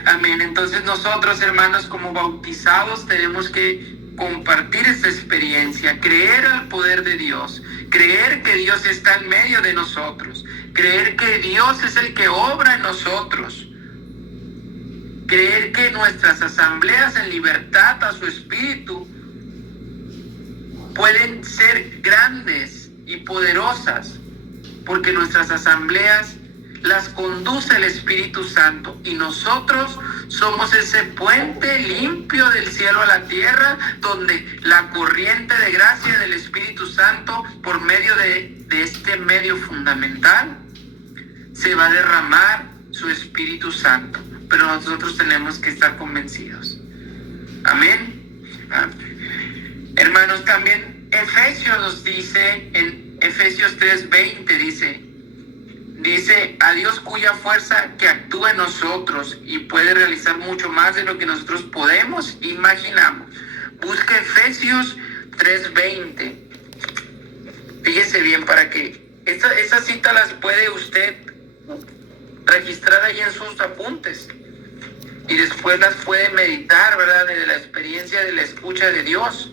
Amén. Entonces nosotros, hermanos, como bautizados, tenemos que compartir esta experiencia, creer al poder de Dios, creer que Dios está en medio de nosotros, creer que Dios es el que obra en nosotros, creer que nuestras asambleas en libertad a su espíritu pueden ser grandes y poderosas, porque nuestras asambleas las conduce el Espíritu Santo, y nosotros somos ese puente limpio del cielo a la tierra, donde la corriente de gracia del Espíritu Santo, por medio de este medio fundamental, se va a derramar su Espíritu Santo. Pero nosotros tenemos que estar convencidos. Amén. Hermanos, también Efesios nos dice, en Efesios 3:20 dice, a Dios cuya fuerza que actúa en nosotros y puede realizar mucho más de lo que nosotros podemos imaginamos. Busca Efesios 3:20. Fíjese bien, para que esa cita las puede usted registrar ahí en sus apuntes, y después las puede meditar, ¿verdad?, de la experiencia de la escucha de Dios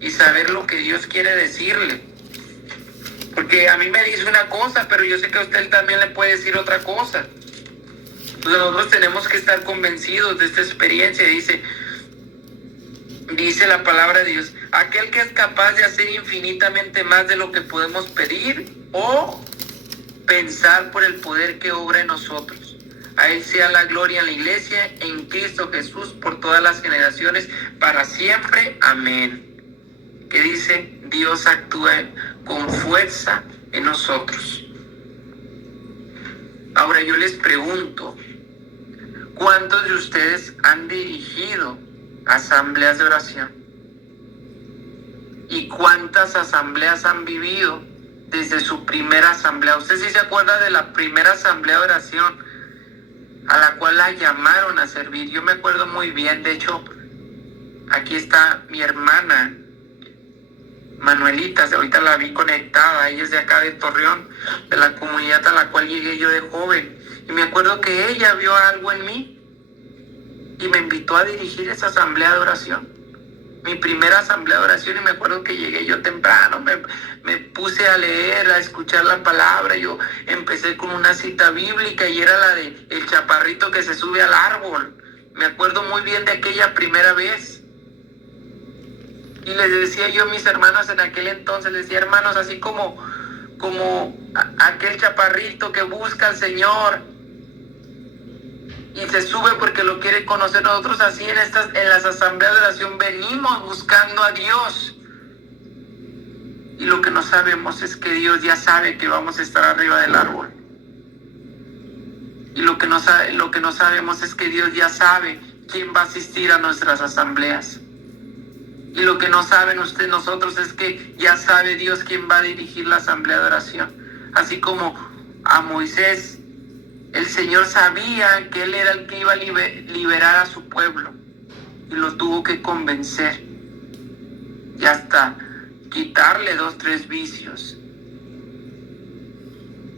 y saber lo que Dios quiere decirle. Porque a mí me dice una cosa, pero yo sé que a usted también le puede decir otra cosa. Entonces nosotros tenemos que estar convencidos de esta experiencia. Dice la palabra de Dios, aquel que es capaz de hacer infinitamente más de lo que podemos pedir o pensar por el poder que obra en nosotros. A Él sea la gloria en la iglesia, en Cristo Jesús, por todas las generaciones, para siempre. Amén. que dice, Dios actúa con fuerza en nosotros. Ahora yo les pregunto, ¿cuántos de ustedes han dirigido asambleas de oración? ¿Y cuántas asambleas han vivido desde su primera asamblea? ¿Usted sí se acuerda de la primera asamblea de oración a la cual la llamaron a servir? Yo me acuerdo muy bien. De hecho, aquí está mi hermana Manuelita, ahorita la vi conectada. Ella es de acá de Torreón, de la comunidad a la cual llegué yo de joven. Y me acuerdo que ella vio algo en mí y me invitó a dirigir esa asamblea de oración. Mi primera asamblea de oración, y me acuerdo que llegué yo temprano, me puse a leer, a escuchar la palabra. Yo empecé con una cita bíblica y era la de el chaparrito que se sube al árbol. Me acuerdo muy bien de aquella primera vez. Y les decía yo a mis hermanos en aquel entonces, les decía, hermanos, así como aquel chaparrito que busca al Señor y se sube porque lo quiere conocer, nosotros así en las asambleas de oración venimos buscando a Dios. Y lo que no sabemos es que Dios ya sabe que vamos a estar arriba del árbol. Y lo que no sabemos es que Dios ya sabe quién va a asistir a nuestras asambleas. Y lo que no saben nosotros es que ya sabe Dios quién va a dirigir la asamblea de oración. Así como a Moisés, el Señor sabía que Él era el que iba a liberar a su pueblo. Y lo tuvo que convencer. Y hasta quitarle 2, 3 vicios.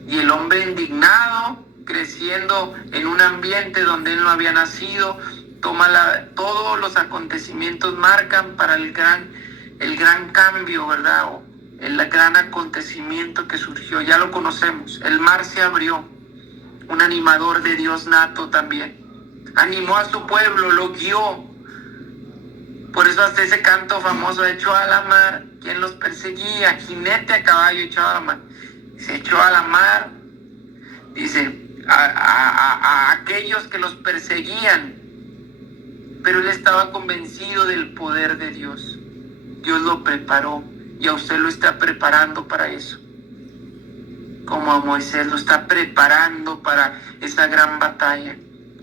Y el hombre indignado, creciendo en un ambiente donde él no había nacido, todos los acontecimientos marcan para el gran cambio, ¿verdad? O el gran acontecimiento que surgió. Ya lo conocemos. El mar se abrió. Un animador de Dios nato también. Animó a su pueblo, lo guió. Por eso hasta ese canto famoso, echó a la mar quien los perseguía, jinete a caballo echó a la mar. Se echó a la mar, dice, a aquellos que los perseguían. Pero él estaba convencido del poder de Dios. Dios lo preparó y a usted lo está preparando para eso. Como a Moisés lo está preparando para esa gran batalla,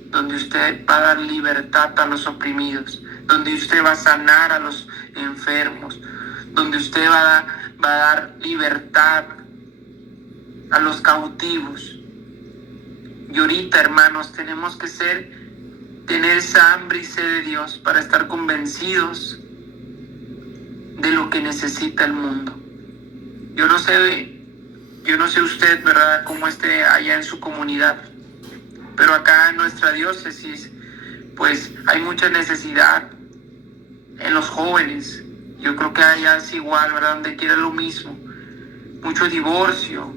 donde usted va a dar libertad a los oprimidos, donde usted va a sanar a los enfermos, donde usted va a dar libertad a los cautivos. Y ahorita, hermanos, tenemos que tener esa hambre y sed de Dios para estar convencidos de lo que necesita el mundo. Yo no sé usted, ¿verdad?, cómo esté allá en su comunidad, pero acá en nuestra diócesis, pues hay mucha necesidad en los jóvenes. Yo creo que allá es igual, ¿verdad?, donde quiera lo mismo. Mucho divorcio,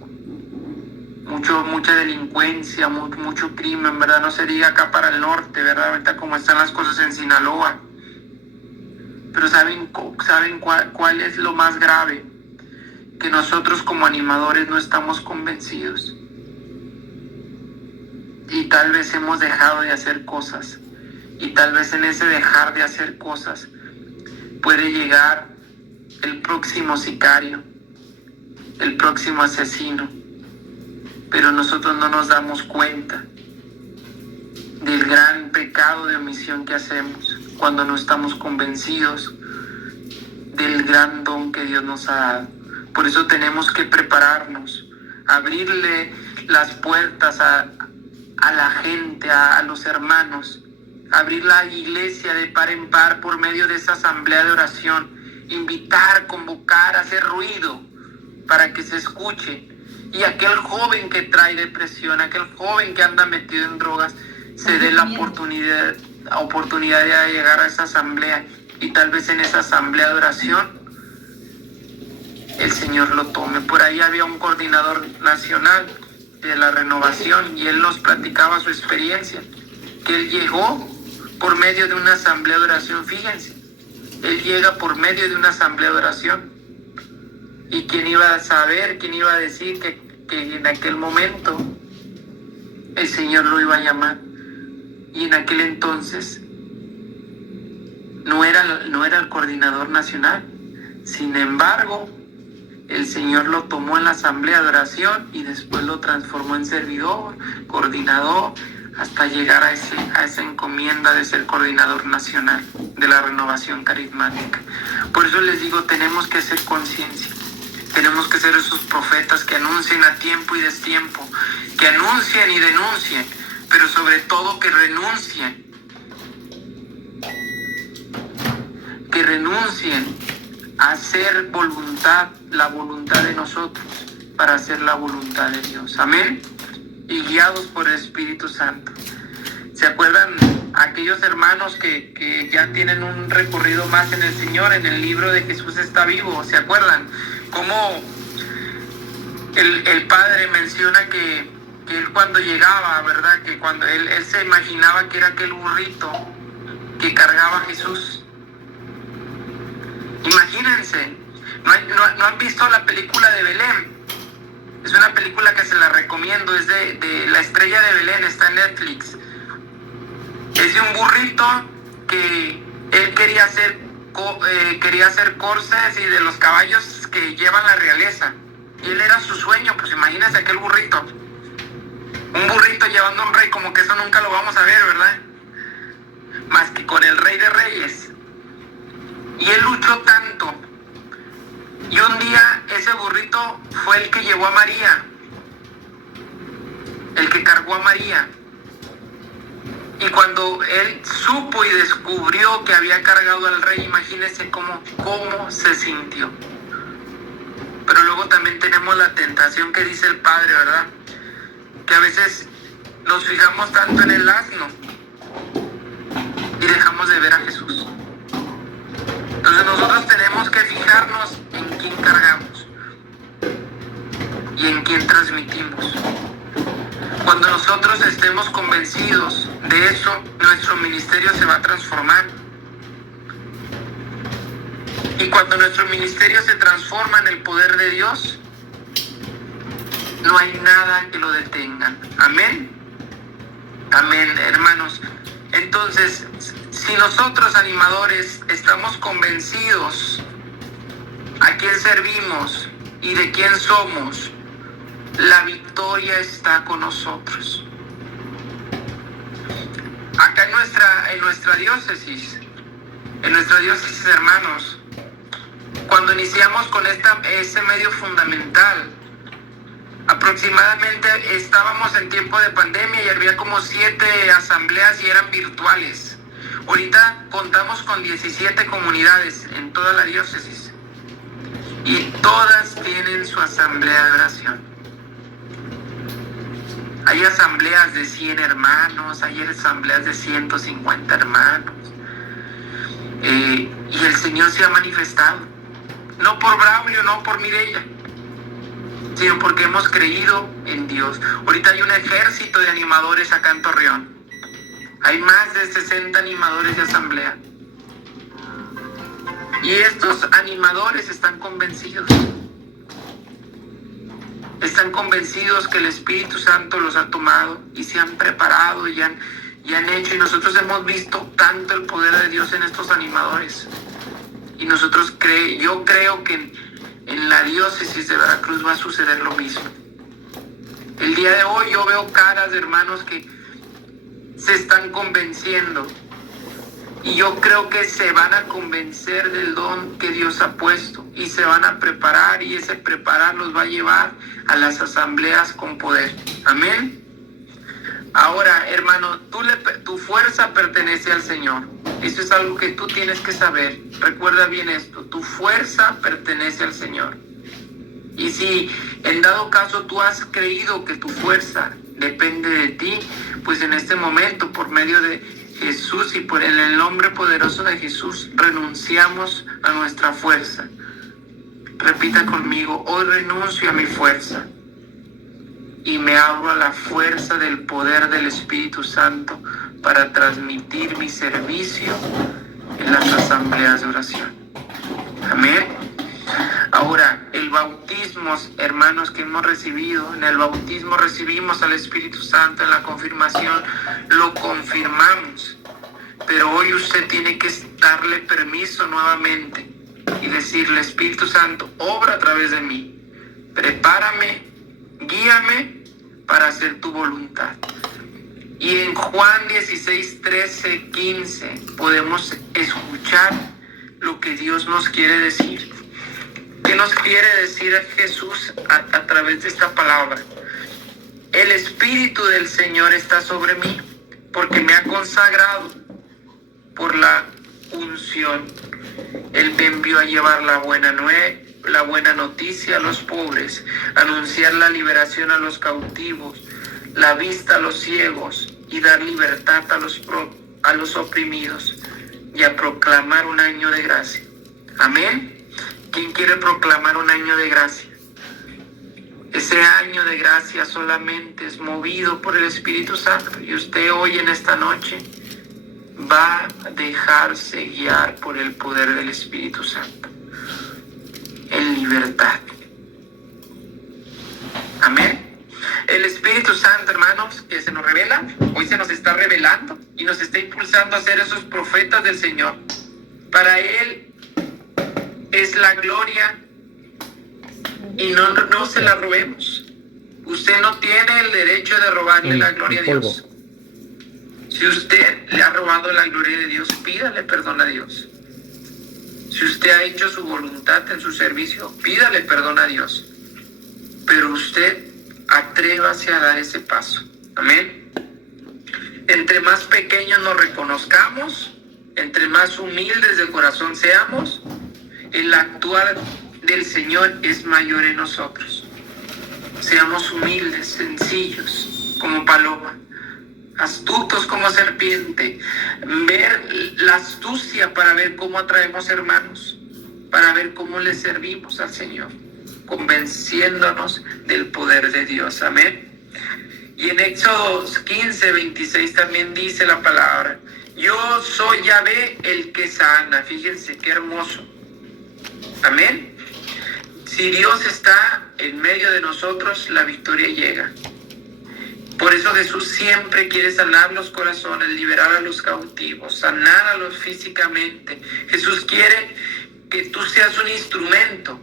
mucha delincuencia, mucho crimen, ¿verdad? No se diga acá para el norte, ¿verdad? Ahorita como están las cosas en Sinaloa. Pero ¿saben cuál es lo más grave? Que nosotros como animadores no estamos convencidos. Y tal vez hemos dejado de hacer cosas. Y tal vez en ese dejar de hacer cosas puede llegar el próximo sicario, el próximo asesino. Pero nosotros no nos damos cuenta del gran pecado de omisión que hacemos cuando no estamos convencidos del gran don que Dios nos ha dado. Por eso tenemos que prepararnos, abrirle las puertas a la gente, a los hermanos, abrir la iglesia de par en par por medio de esa asamblea de oración, invitar, convocar, hacer ruido para que se escuche. Y aquel joven que trae depresión, aquel joven que anda metido en drogas, se dé la oportunidad de llegar a esa asamblea. Y tal vez en esa asamblea de oración el Señor lo tome. Por ahí había un coordinador nacional de la renovación y él nos platicaba su experiencia, que él llegó por medio de una asamblea de oración. Fíjense, él llega por medio de una asamblea de oración. ¿Y quién iba a saber, quién iba a decir que en aquel momento el Señor lo iba a llamar? Y en aquel entonces no era el coordinador nacional, Sin embargo, el Señor lo tomó en la asamblea de oración y después lo transformó en servidor, coordinador, hasta llegar a esa encomienda de ser coordinador nacional de la renovación carismática. Por eso les digo, tenemos que hacer conciencia. Tenemos que ser esos profetas que anuncien a tiempo y destiempo, que anuncien y denuncien, pero sobre todo que renuncien. Que renuncien a hacer la voluntad de nosotros, para hacer la voluntad de Dios. Amén. Y guiados por el Espíritu Santo. ¿Se acuerdan aquellos hermanos que ya tienen un recorrido más en el Señor? En el libro de Jesús está vivo. ¿Se acuerdan? Cómo el Padre menciona que él cuando llegaba, ¿verdad? Que cuando él se imaginaba que era aquel burrito que cargaba a Jesús. Imagínense, ¿no han visto la película de Belén? Es una película que se la recomiendo, es de La Estrella de Belén, está en Netflix. Es de un burrito que él quería hacer corces y de los caballos que llevan la realeza. Y él era su sueño, pues imagínense aquel burrito. Un burrito llevando a un rey, como que eso nunca lo vamos a ver, ¿verdad? Más que con el Rey de Reyes. Y él luchó tanto. Y un día ese burrito fue el que llevó a María, el que cargó a María. Y cuando él supo y descubrió que había cargado al rey, imagínense cómo se sintió. Pero luego también tenemos la tentación que dice el Padre, ¿verdad? Que a veces nos fijamos tanto en el asno y dejamos de ver a Jesús. Entonces nosotros tenemos que fijarnos en quién cargamos y en quién transmitimos. Cuando nosotros estemos convencidos de eso, nuestro ministerio se va a transformar. Y cuando nuestro ministerio se transforma en el poder de Dios, no hay nada que lo detenga. Amén. Amén, hermanos. Entonces, si nosotros animadores estamos convencidos a quién servimos y de quién somos, la victoria está con nosotros. Acá en nuestra diócesis, hermanos, cuando iniciamos con ese medio fundamental, aproximadamente estábamos en tiempo de pandemia y había como 7 asambleas y eran virtuales. Ahorita contamos con 17 comunidades en toda la diócesis y todas tienen su asamblea de oración. Hay asambleas de 100 hermanos, hay asambleas de 150 hermanos. Y el Señor se ha manifestado, no por Braulio, no por Mireya, sino porque hemos creído en Dios. Ahorita hay un ejército de animadores acá en Torreón. Hay más de 60 animadores de asamblea. Y estos animadores están convencidos. Están convencidos que el Espíritu Santo los ha tomado y se han preparado y han hecho. Y nosotros hemos visto tanto el poder de Dios en estos animadores. Y yo creo que en la diócesis de Veracruz va a suceder lo mismo. El día de hoy yo veo caras de hermanos que se están convenciendo. Y yo creo que se van a convencer del don que Dios ha puesto. Y se van a preparar, y ese preparar los va a llevar a las asambleas con poder. Amén. Ahora, hermano, tu fuerza pertenece al Señor. Eso es algo que tú tienes que saber. Recuerda bien esto. Tu fuerza pertenece al Señor. Y si en dado caso tú has creído que tu fuerza depende de ti, pues en este momento, por medio de Jesús y por el nombre poderoso de Jesús, renunciamos a nuestra fuerza. Repita conmigo: hoy renuncio a mi fuerza y me abro a la fuerza del poder del Espíritu Santo para transmitir mi servicio en las asambleas de oración. Amén. Ahora, el bautismo, hermanos, que hemos recibido, en el bautismo recibimos al Espíritu Santo, en la confirmación lo confirmamos. Pero hoy usted tiene que darle permiso nuevamente y decirle: Espíritu Santo, obra a través de mí, prepárame, guíame para hacer tu voluntad. Y en Juan 16, 13, 15 podemos escuchar lo que Dios nos quiere decir. ¿Qué nos quiere decir Jesús a través de esta palabra? El Espíritu del Señor está sobre mí, porque me ha consagrado por la unción. Él me envió a llevar la buena noticia a los pobres, anunciar la liberación a los cautivos, la vista a los ciegos y dar libertad a los oprimidos, y a proclamar un año de gracia. Amén. ¿Quién quiere proclamar un año de gracia? Ese año de gracia solamente es movido por el Espíritu Santo, y usted hoy en esta noche va a dejarse guiar por el poder del Espíritu Santo en libertad. Amén. El Espíritu Santo, hermanos, que se nos revela, hoy se nos está revelando y nos está impulsando a ser esos profetas del Señor. Para Él es la gloria, y no se la robemos. Usted no tiene el derecho de robarle la gloria a Dios. Si usted le ha robado la gloria de Dios, pídale perdón a Dios. Si usted ha hecho su voluntad en su servicio, pídale perdón a Dios. Pero usted atrévase a dar ese paso. Amén. Entre más pequeños nos reconozcamos, entre más humildes de corazón seamos, el actuar del Señor es mayor en nosotros. Seamos humildes, sencillos como paloma, astutos como serpiente. Ver la astucia para ver cómo atraemos hermanos, para ver cómo le servimos al Señor, convenciéndonos del poder de Dios. Amén. Y en Éxodo 15, 26 también dice la palabra: yo soy Yahvé el que sana. Fíjense qué hermoso. Amén. Si Dios está en medio de nosotros, la victoria llega. Por eso Jesús siempre quiere sanar los corazones, liberar a los cautivos, sanar a los físicamente. Jesús quiere que tú seas un instrumento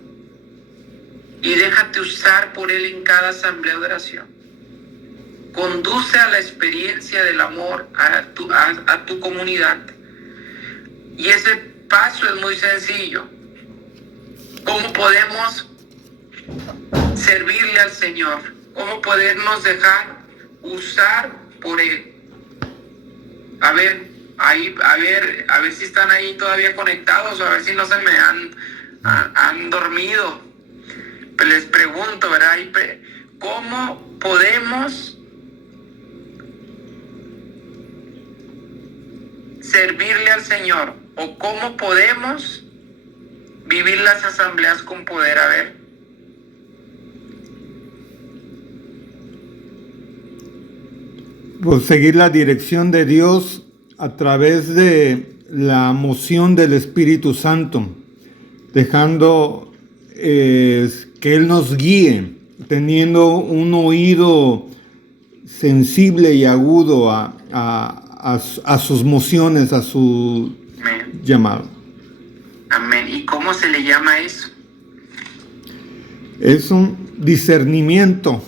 y déjate usar por Él en cada asamblea de oración. Conduce a la experiencia del amor a tu comunidad. Y ese paso es muy sencillo. ¿Cómo podemos servirle al Señor? ¿Cómo podemos dejar usar por Él? A ver si están ahí todavía conectados, a ver si no se me han dormido. Pues les pregunto, ¿verdad? ¿Cómo podemos servirle al Señor? ¿O cómo podemos vivir las asambleas con poder? A ver. Pues seguir la dirección de Dios a través de la moción del Espíritu Santo, dejando que Él nos guíe, teniendo un oído sensible y agudo a sus mociones, a su Amén. Llamado. Amén. ¿Y cómo se le llama eso? Es un discernimiento.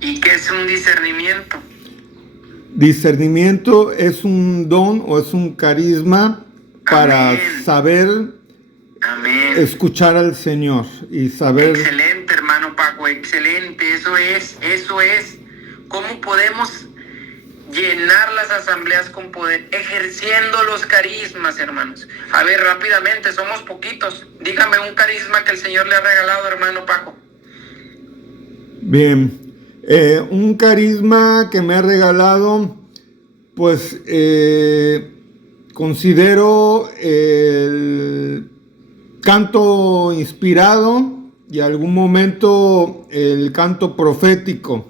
¿Y qué es un discernimiento? Discernimiento es un don o es un carisma para Amén. saber Amén. escuchar al Señor y saber. Excelente, hermano Paco, excelente. Eso es. ¿Cómo podemos llenar las asambleas con poder? Ejerciendo los carismas, hermanos. A ver, rápidamente, somos poquitos. Dígame un carisma que el Señor le ha regalado, hermano Paco. Bien. Un carisma que me ha regalado, pues considero el canto inspirado y algún momento el canto profético.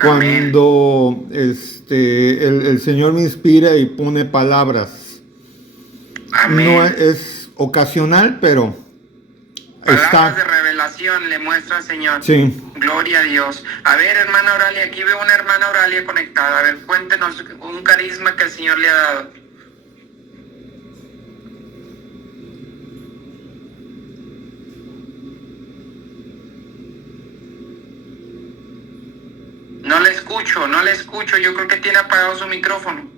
Cuando el Señor me inspira y pone palabras. Amén. No es ocasional, pero palabras de revelación le muestra al Señor. Sí. Gloria a Dios. A ver, hermana Auralia, aquí veo una hermana Auralia conectada. A ver, cuéntenos un carisma que el Señor le ha dado. le escucho. Yo creo que tiene apagado su micrófono.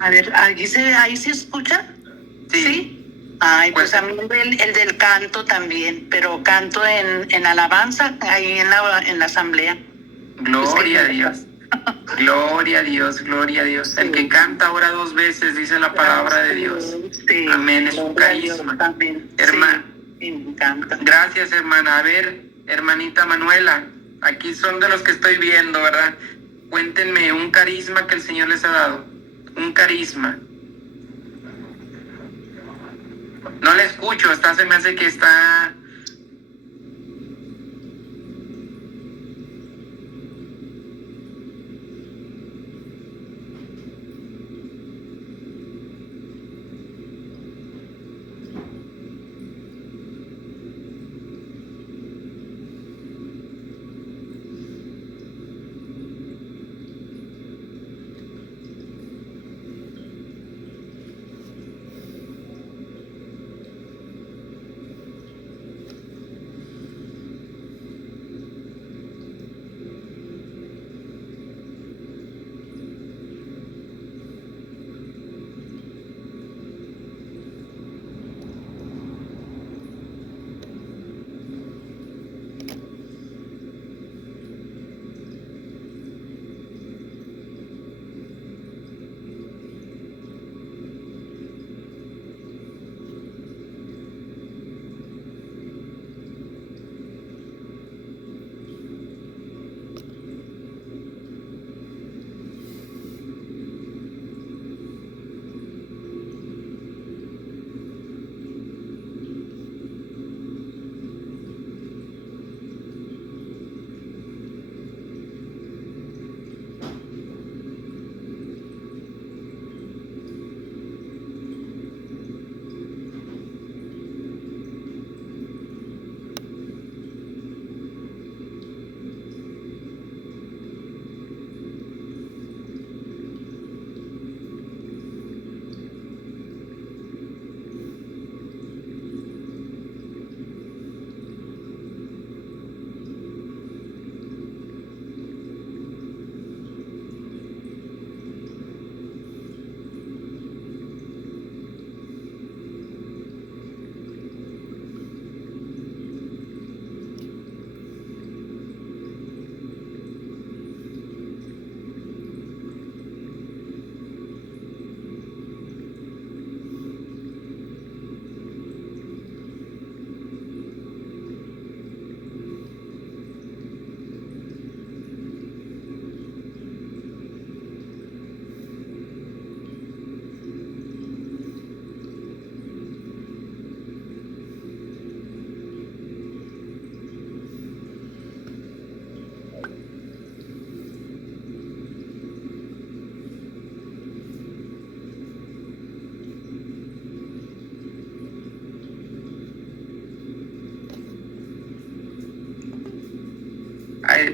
A ver, ahí se escucha. Sí. Ay, pues a mí el del canto también, pero canto en alabanza, ahí en la asamblea. Gloria a Dios. Gloria a Dios, gloria a Dios. El que canta ora 2 veces, dice la palabra de Dios. Sí. Amén, es un carisma. Hermana, sí, me encanta. Gracias, hermana. A ver, hermanita Manuela, aquí son de los que estoy viendo, ¿verdad? Cuéntenme un carisma que el Señor les ha dado. Un carisma. No le escucho, se me hace que está...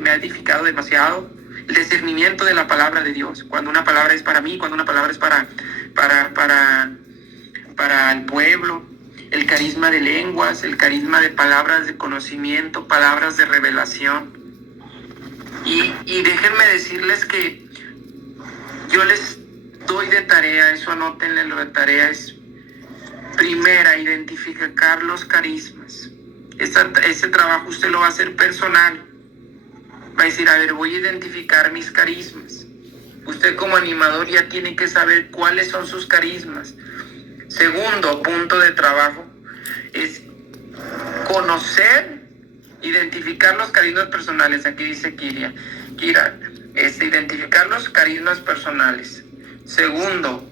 Me ha edificado demasiado el discernimiento de la palabra de Dios. Cuando una palabra es para mí, cuando una palabra es para el pueblo, el carisma de lenguas, el carisma de palabras de conocimiento, palabras de revelación. Y déjenme decirles que yo les doy de tarea, eso anótenle lo de tarea, es primera, identificar los carismas. Ese trabajo usted lo va a hacer personal. Va a decir, a ver, voy a identificar mis carismas. Usted como animador ya tiene que saber cuáles son sus carismas. Segundo punto de trabajo es conocer, identificar los carismas personales. Aquí dice Kira, identificar los carismas personales. Segundo,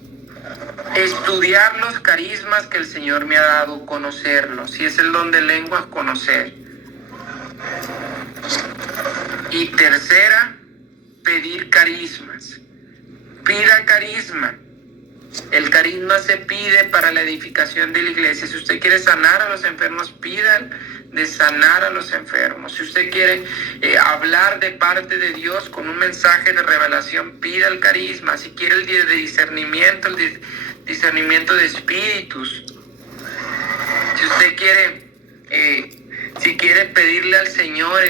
estudiar los carismas que el Señor me ha dado, conocerlos. Si es el don de lenguas, conocer. Y tercera, pedir carismas. Pida carisma. El carisma se pide para la edificación de la iglesia. Si usted quiere sanar a los enfermos, pida de sanar a los enfermos. Si usted quiere hablar de parte de Dios con un mensaje de revelación, pida el carisma. Si quiere el de discernimiento, el discernimiento de espíritus. Si usted quiere Si quiere pedirle al Señor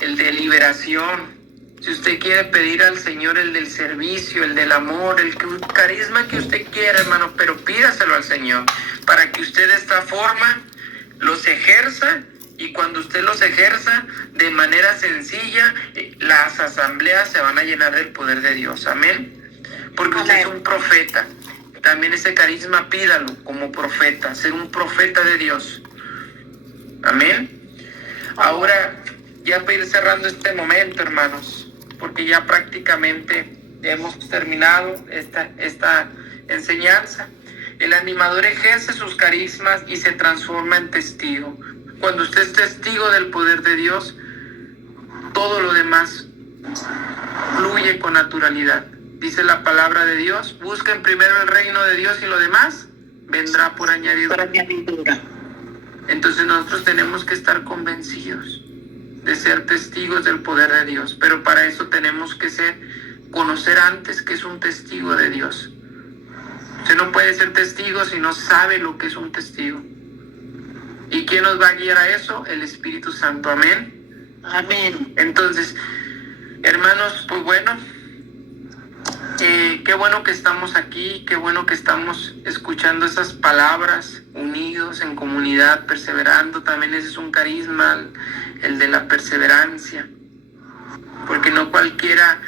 el de liberación, si usted quiere pedir al Señor el del servicio, el del amor, el carisma que usted quiera, hermano, pero pídaselo al Señor para que usted de esta forma los ejerza, y cuando usted los ejerza de manera sencilla, las asambleas se van a llenar del poder de Dios. Amén. Porque usted es un profeta. También ese carisma pídalo como profeta, ser un profeta de Dios. Amén. Ahora, ya para ir cerrando este momento, hermanos, porque ya prácticamente hemos terminado esta enseñanza. El animador ejerce sus carismas y se transforma en testigo. Cuando usted es testigo del poder de Dios, todo lo demás fluye con naturalidad. Dice la palabra de Dios: busquen primero el reino de Dios y lo demás vendrá por añadidura. Entonces nosotros tenemos que estar convencidos de ser testigos del poder de Dios, pero para eso tenemos que conocer antes que es un testigo de Dios. Usted no puede ser testigo si no sabe lo que es un testigo. ¿Y quién nos va a guiar a eso? El Espíritu Santo. Amén. Amén. Entonces, hermanos, pues bueno, qué bueno que estamos aquí, qué bueno que estamos escuchando esas palabras, unidos en comunidad, perseverando. También ese es un carisma, el de la perseverancia, porque no cualquiera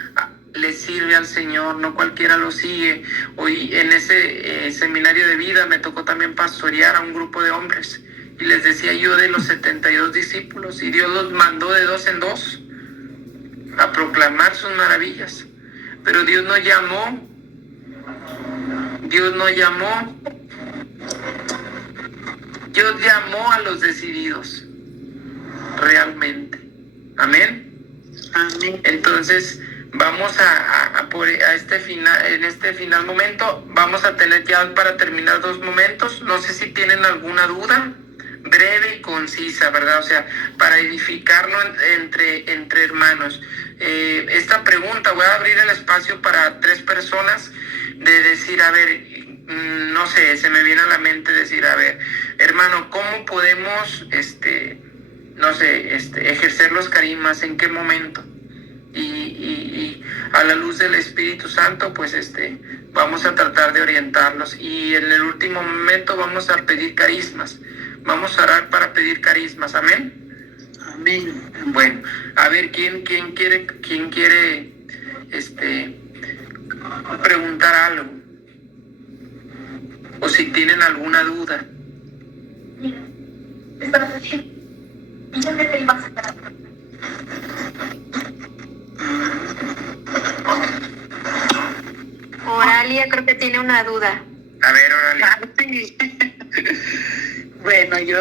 le sirve al Señor, no cualquiera lo sigue. Hoy en ese seminario de vida me tocó también pastorear a un grupo de hombres, y les decía yo de los 72 discípulos, y Dios los mandó de 2 en 2 a proclamar sus maravillas. Pero Dios no llamó a los decididos, realmente. Amén. Amén. Entonces, vamos a este final, en este final momento, vamos a tener ya para terminar 2 momentos. No sé si tienen alguna duda, breve y concisa, ¿verdad? O sea, para edificarlo entre hermanos. Esta pregunta, voy a abrir el espacio para 3 personas de decir, a ver, no sé, se me viene a la mente decir, a ver, hermano, ¿cómo podemos, ejercer los carismas? ¿En qué momento? Y a la luz del Espíritu Santo, pues vamos a tratar de orientarlos. Y en el último momento vamos a pedir carismas. Vamos a orar para pedir carismas. Amén. Amén. Bueno, a ver, ¿quién quiere preguntar algo? O si tienen alguna duda. Oralia creo que tiene una duda. A ver, Oralia. Sí. Bueno, yo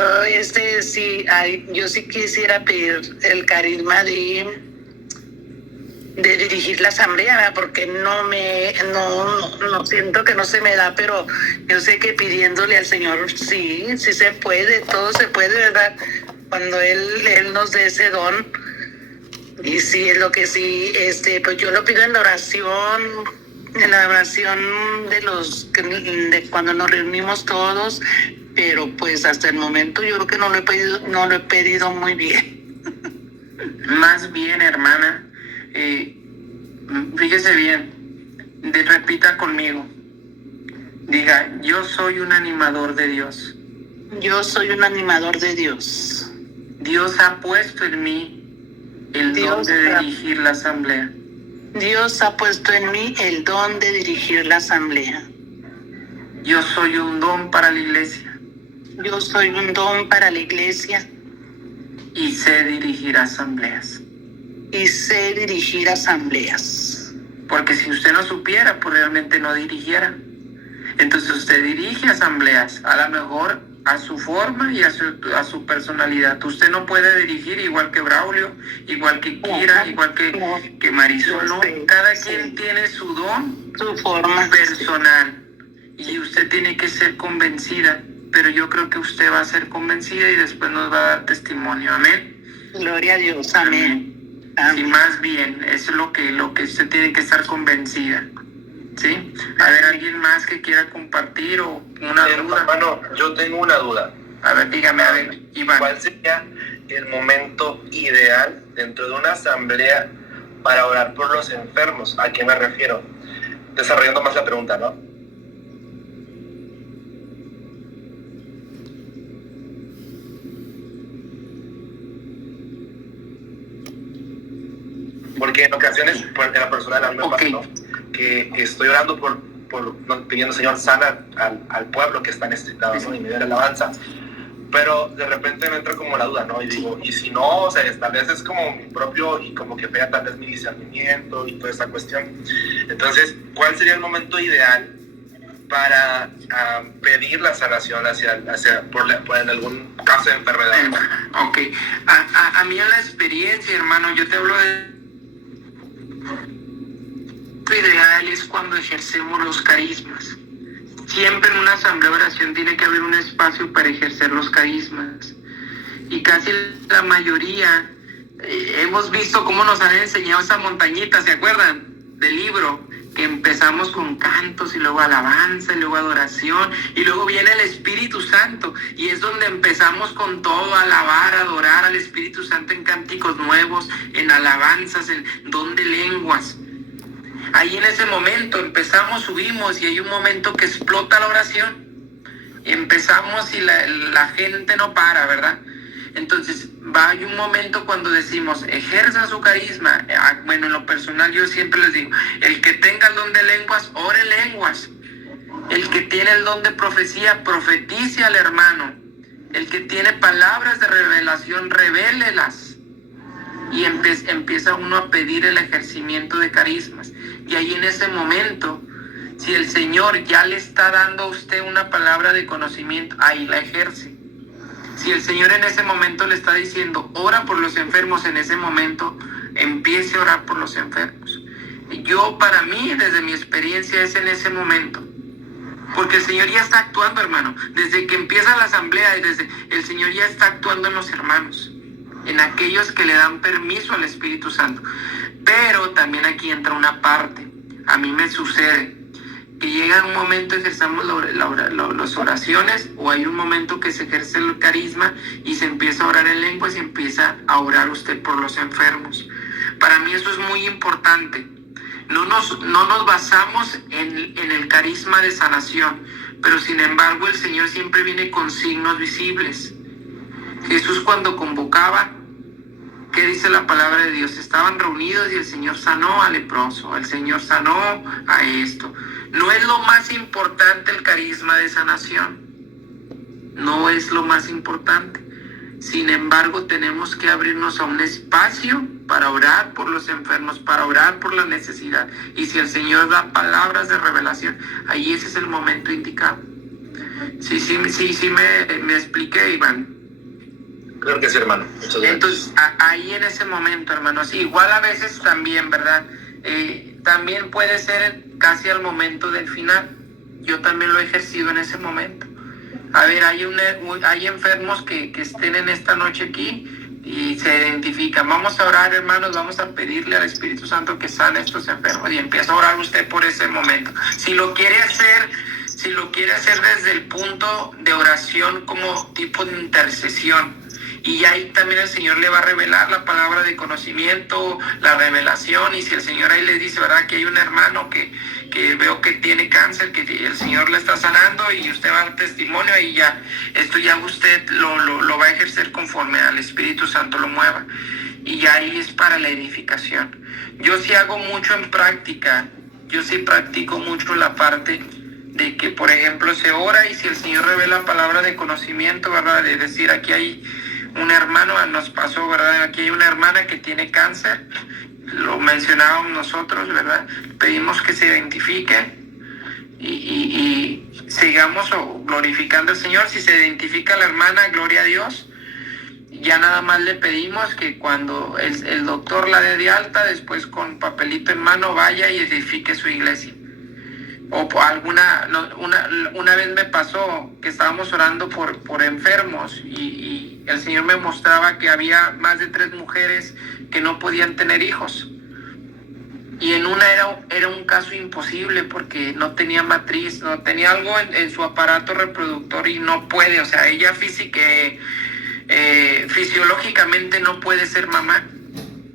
yo sí quisiera pedir el carisma de dirigir la asamblea, ¿verdad? Porque no siento que no se me da, pero yo sé que pidiéndole al Señor sí se puede, todo se puede, ¿verdad? Cuando Él nos dé ese don. Y sí, es lo que sí, pues yo lo pido en la oración de cuando nos reunimos todos, pero pues hasta el momento yo creo que no lo he pedido muy bien. Más bien, hermana, fíjese bien, repita conmigo, diga: yo soy un animador de Dios. Yo soy un animador de Dios. Dios ha puesto en mí el don de dirigir la asamblea. Dios ha puesto en mí el don de dirigir la asamblea. Yo soy un don para la iglesia. Yo soy un don para la iglesia. Y sé dirigir asambleas. Y sé dirigir asambleas. Porque si usted no supiera, pues realmente no dirigiera. Entonces usted dirige asambleas, a lo mejor a su forma y a su personalidad. Usted no puede dirigir igual que Braulio, igual que Kira, igual que Marisol. No, cada quien tiene su don, su forma personal. Y usted tiene que ser convencida, pero yo creo que usted va a ser convencida y después nos va a dar testimonio. Amén. Gloria a Dios. Amén. Sí, más bien, eso es lo que usted tiene que estar convencida. ¿Sí? A ver, ¿alguien más que quiera compartir o una duda? Hermano, yo tengo una duda. A ver, dígame, a ver, Iván. ¿Cuál sería el momento ideal dentro de una asamblea para orar por los enfermos? ¿A qué me refiero? Desarrollando más la pregunta, ¿no? Porque en ocasiones, en la personal, a mí me pasa, ¿no? Que estoy orando pidiendo, Señor, sana al pueblo que está necesitado, ¿no? Y me da la alabanza. Pero de repente me entra como la duda, ¿no? Y digo, y si no, o sea, tal vez es como mi propio, y como que pega tal vez mi discernimiento y toda esa cuestión. Entonces, ¿cuál sería el momento ideal para pedir la sanación por algún caso de enfermedad? Ok, a mí en la experiencia, hermano, yo te hablo de... Lo ideal es cuando ejercemos los carismas. Siempre en una asamblea de oración tiene que haber un espacio para ejercer los carismas. Y casi la mayoría hemos visto cómo nos han enseñado esa montañita, ¿se acuerdan? Del libro, que empezamos con cantos y luego alabanza y luego adoración y luego viene el Espíritu Santo y es donde empezamos con todo, alabar, adorar al Espíritu Santo en cánticos nuevos, en alabanzas, en don de lenguas. Ahí en ese momento empezamos, subimos y hay un momento que explota la oración. Empezamos y la gente no para, ¿verdad? Entonces hay un momento cuando decimos, ejerza su carisma. Bueno, en lo personal yo siempre les digo, el que tenga el don de lenguas, ore lenguas. El que tiene el don de profecía, profetice al hermano. El que tiene palabras de revelación, revélelas. Y empieza uno a pedir el ejercimiento de carismas. Y ahí en ese momento, si el Señor ya le está dando a usted una palabra de conocimiento, ahí la ejerce. Si el Señor en ese momento le está diciendo, ora por los enfermos, en ese momento, empiece a orar por los enfermos. Yo, para mí, desde mi experiencia, es en ese momento. Porque el Señor ya está actuando, hermano. Desde que empieza la asamblea, el Señor ya está actuando en los hermanos. En aquellos que le dan permiso al Espíritu Santo. Pero también aquí entra una parte. A mí me sucede que llega un momento ejerzamos las oraciones o hay un momento que se ejerce el carisma y se empieza a orar en lenguas y empieza a orar usted por los enfermos. Para mí eso es muy importante. No nos basamos en el carisma de sanación, pero sin embargo el Señor siempre viene con signos visibles. Jesús cuando convocaba, ¿qué dice la palabra de Dios? Estaban reunidos y el Señor sanó al leproso, el Señor sanó a esto. No es lo más importante el carisma de sanación. No es lo más importante. Sin embargo, tenemos que abrirnos a un espacio para orar por los enfermos, para orar por la necesidad. Y si el Señor da palabras de revelación, ahí ese es el momento indicado. Sí, me expliqué, Iván. Creo que sí, hermano. Muchas gracias. Entonces, ahí en ese momento, hermanos, igual a veces también, ¿verdad? También puede ser casi al momento del final. Yo también lo he ejercido en ese momento. A ver, hay enfermos que estén en esta noche aquí y se identifican. Vamos a orar, hermanos, vamos a pedirle al Espíritu Santo que sane a estos enfermos y empieza a orar usted por ese momento. Si lo quiere hacer desde el punto de oración como tipo de intercesión. Y ahí también el Señor le va a revelar la palabra de conocimiento, la revelación. Y si el Señor ahí le dice, ¿verdad? Que hay un hermano que veo que tiene cáncer, que el Señor le está sanando y usted va al testimonio y ya, esto ya usted lo va a ejercer conforme al Espíritu Santo lo mueva. Y ya ahí es para la edificación. Yo sí hago mucho en práctica, yo sí practico mucho la parte de que, por ejemplo, se ora y si el Señor revela palabra de conocimiento, ¿verdad? De decir, aquí hay un hermano, nos pasó, ¿verdad? Aquí hay una hermana que tiene cáncer, lo mencionábamos nosotros, ¿verdad? Pedimos que se identifique y sigamos glorificando al Señor. Si se identifica la hermana, gloria a Dios. Ya nada más le pedimos que cuando el doctor la dé de alta, después con papelito en mano vaya y edifique su iglesia. O una vez me pasó que estábamos orando por enfermos y el Señor me mostraba que había más de 3 mujeres que no podían tener hijos. y en una era un caso imposible porque no tenía matriz, no tenía algo en su aparato reproductor y no puede, o sea, ella fisiológicamente no puede ser mamá.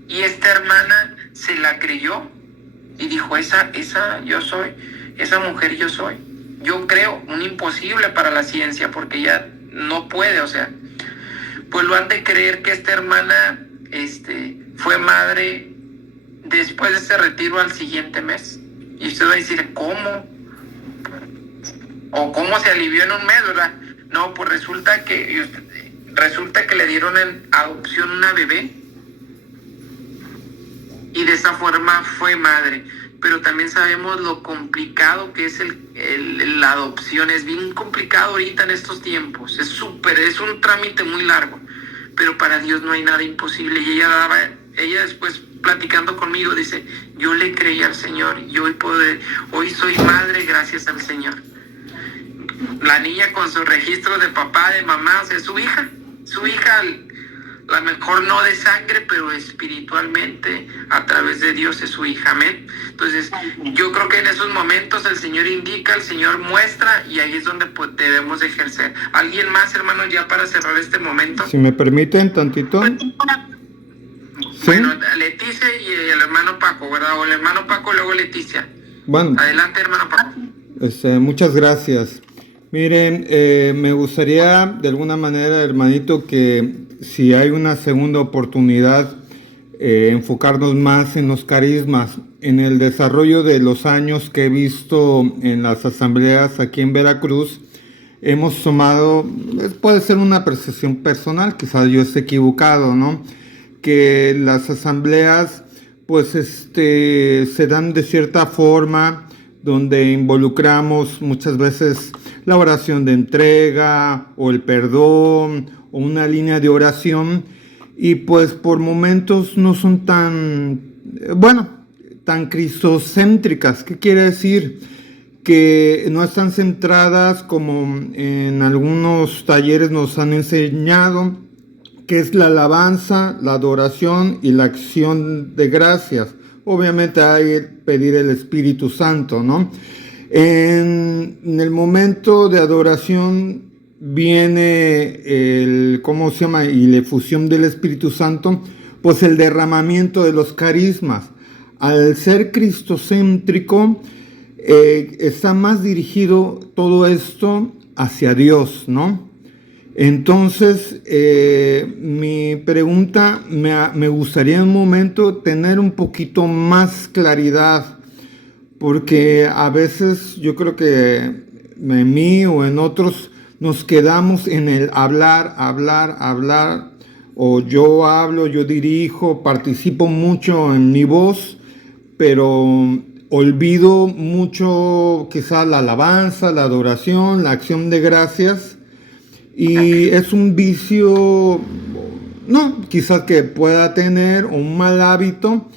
Y esta hermana se la creyó y dijo, esa yo soy, esa mujer yo soy. Yo creo, un imposible para la ciencia porque ella no puede, o sea, pues lo han de creer que esta hermana fue madre después de ese retiro al siguiente mes. Y usted va a decir, ¿cómo? ¿O cómo se alivió en un mes, verdad? No, pues resulta que le dieron en adopción una bebé y de esa forma fue madre. Pero también sabemos lo complicado que es la adopción. Es bien complicado ahorita en estos tiempos. Es un trámite muy largo. Pero para Dios no hay nada imposible. Y ella después platicando conmigo dice, yo le creí al Señor y hoy soy madre gracias al Señor. La niña con sus registros de papá, de mamá, o sea, su hija, a lo mejor no de sangre, pero espiritualmente a través de Dios es su hija, amén. Entonces, yo creo que en esos momentos el Señor indica, el Señor muestra, y ahí es donde pues, debemos ejercer. ¿Alguien más, hermanos, ya para cerrar este momento? Si me permiten tantito. Bueno, Leticia y el hermano Paco, ¿verdad? O el hermano Paco, luego Leticia. Bueno. Adelante, hermano Paco. Muchas gracias. Miren, me gustaría de alguna manera, hermanito, que si hay una segunda oportunidad, enfocarnos más en los carismas, en el desarrollo de los años que he visto en las asambleas aquí en Veracruz. Hemos tomado, puede ser una percepción personal, quizás yo esté equivocado, ¿no? Que las asambleas pues se dan de cierta forma donde involucramos muchas veces la oración de entrega o el perdón o una línea de oración y pues por momentos no son tan cristocéntricas. ¿Qué quiere decir? Que no están centradas como en algunos talleres nos han enseñado, que es la alabanza, la adoración y la acción de gracias. Obviamente hay que pedir el Espíritu Santo, ¿no? En el momento de adoración viene y la efusión del Espíritu Santo, pues el derramamiento de los carismas. Al ser cristocéntrico, está más dirigido todo esto hacia Dios, ¿no? Entonces, mi pregunta, me gustaría en un momento tener un poquito más claridad, porque a veces yo creo que en mí o en otros nos quedamos en el hablar, o yo hablo, yo dirijo, participo mucho en mi voz, pero olvido mucho quizás la alabanza, la adoración, la acción de gracias. Y es un vicio, no, quizás que pueda tener un mal hábito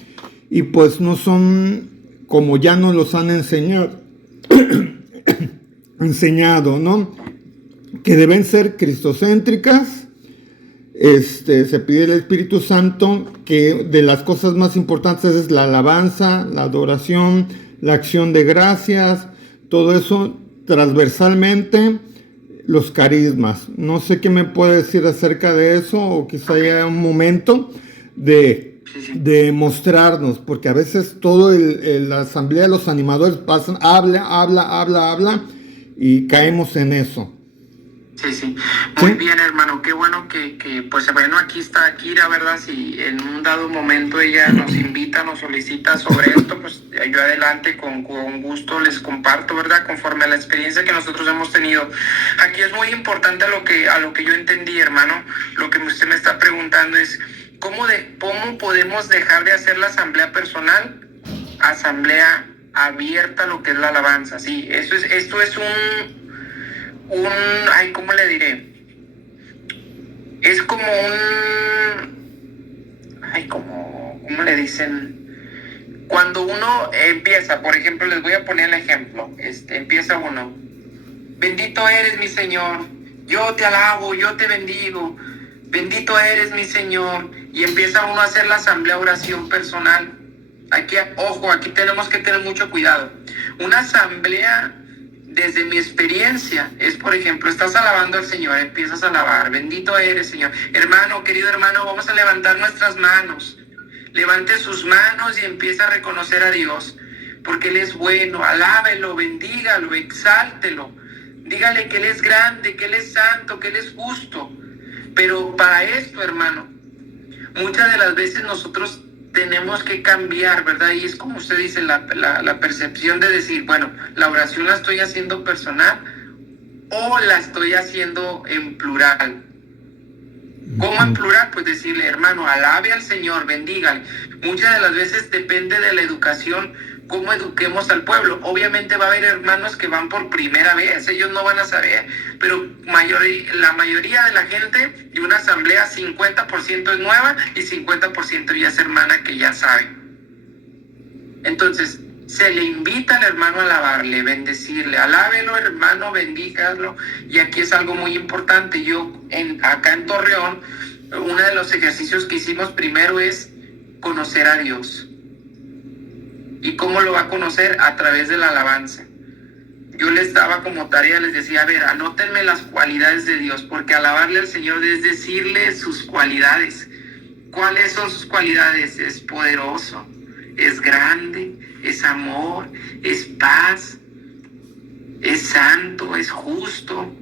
y pues no son como ya nos los han enseñado, ¿no? Que deben ser cristocéntricas. Se pide el Espíritu Santo, que de las cosas más importantes es la alabanza, la adoración, la acción de gracias, todo eso transversalmente. Los carismas, no sé qué me puede decir acerca de eso, o quizá haya un momento de mostrarnos, porque a veces la asamblea, los animadores pasan, habla, y caemos en eso. Sí. Muy bien, hermano. Qué bueno que pues bueno, aquí está Kira, ¿verdad? Si en un dado momento ella nos invita, nos solicita sobre esto, pues yo adelante con gusto les comparto, ¿verdad? Conforme a la experiencia que nosotros hemos tenido. Aquí es muy importante a lo que yo entendí, hermano. Lo que usted me está preguntando es ¿cómo podemos dejar de hacer la asamblea personal? Asamblea abierta, lo que es la alabanza. Sí, esto es ¿cómo le diré? Es como ¿cómo le dicen? Cuando uno empieza, por ejemplo, les voy a poner el ejemplo, empieza uno, bendito eres mi Señor, yo te alabo, yo te bendigo, bendito eres mi Señor, y empieza uno a hacer la asamblea oración personal, Aquí tenemos que tener mucho cuidado. Una asamblea, desde mi experiencia, es, por ejemplo, estás alabando al Señor, empiezas a alabar, bendito eres, Señor. Hermano, querido hermano, vamos a levantar nuestras manos. Levante sus manos y empieza a reconocer a Dios, porque Él es bueno. Alábelo, bendígalo, exáltelo. Dígale que Él es grande, que Él es santo, que Él es justo. Pero para esto, hermano, muchas de las veces nosotros tenemos que cambiar, ¿verdad? Y es como usted dice, la percepción de decir, bueno, la oración la estoy haciendo personal o la estoy haciendo en plural. ¿Cómo en plural? Pues decirle, hermano, alabe al Señor, bendígale. Muchas de las veces depende de la educación, cómo eduquemos al pueblo. Obviamente va a haber hermanos que van por primera vez, ellos no van a saber, pero la mayoría de la gente de una asamblea, 50% es nueva y 50% ya es hermana que ya sabe. Entonces, se le invita al hermano a alabarle, bendecirle, alábelo, hermano, bendígalo. Y aquí es algo muy importante. Acá en Torreón, uno de los ejercicios que hicimos primero es conocer a Dios. ¿Y cómo lo va a conocer? A través de la alabanza. Yo les daba como tarea, les decía, a ver, anótenme las cualidades de Dios, porque alabarle al Señor es decirle sus cualidades. ¿Cuáles son sus cualidades? Es poderoso, es grande, es amor, es paz, es santo, es justo.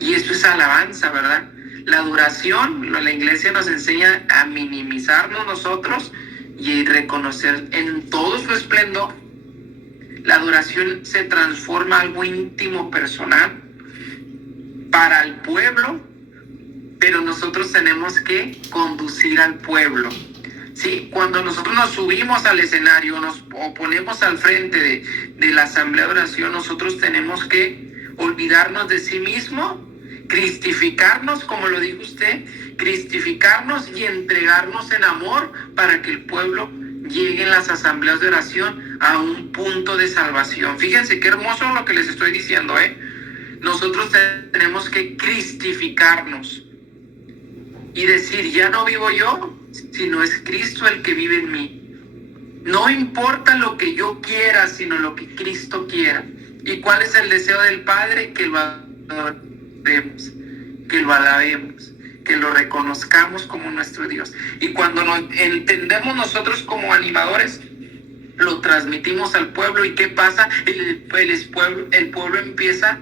Y eso es alabanza, ¿verdad? La adoración, la iglesia nos enseña a minimizarnos nosotros y reconocer en todo su esplendor. La adoración se transforma en algo íntimo, personal, para el pueblo, pero nosotros tenemos que conducir al pueblo. Sí, cuando nosotros nos subimos al escenario, nos ponemos al frente de la asamblea de oración, nosotros tenemos que olvidarnos de sí mismo, cristificarnos, como lo dijo usted, cristificarnos y entregarnos en amor para que el pueblo llegue en las asambleas de oración a un punto de salvación. Fíjense qué hermoso lo que les estoy diciendo, Nosotros tenemos que cristificarnos y decir, ya no vivo yo, sino es Cristo el que vive en mí. No importa lo que yo quiera, sino lo que Cristo quiera. ¿Y cuál es el deseo del Padre? Que lo adoremos, que lo alabemos, que lo reconozcamos como nuestro Dios. Y cuando nos entendemos nosotros como animadores, lo transmitimos al pueblo. ¿Y qué pasa? El pueblo empieza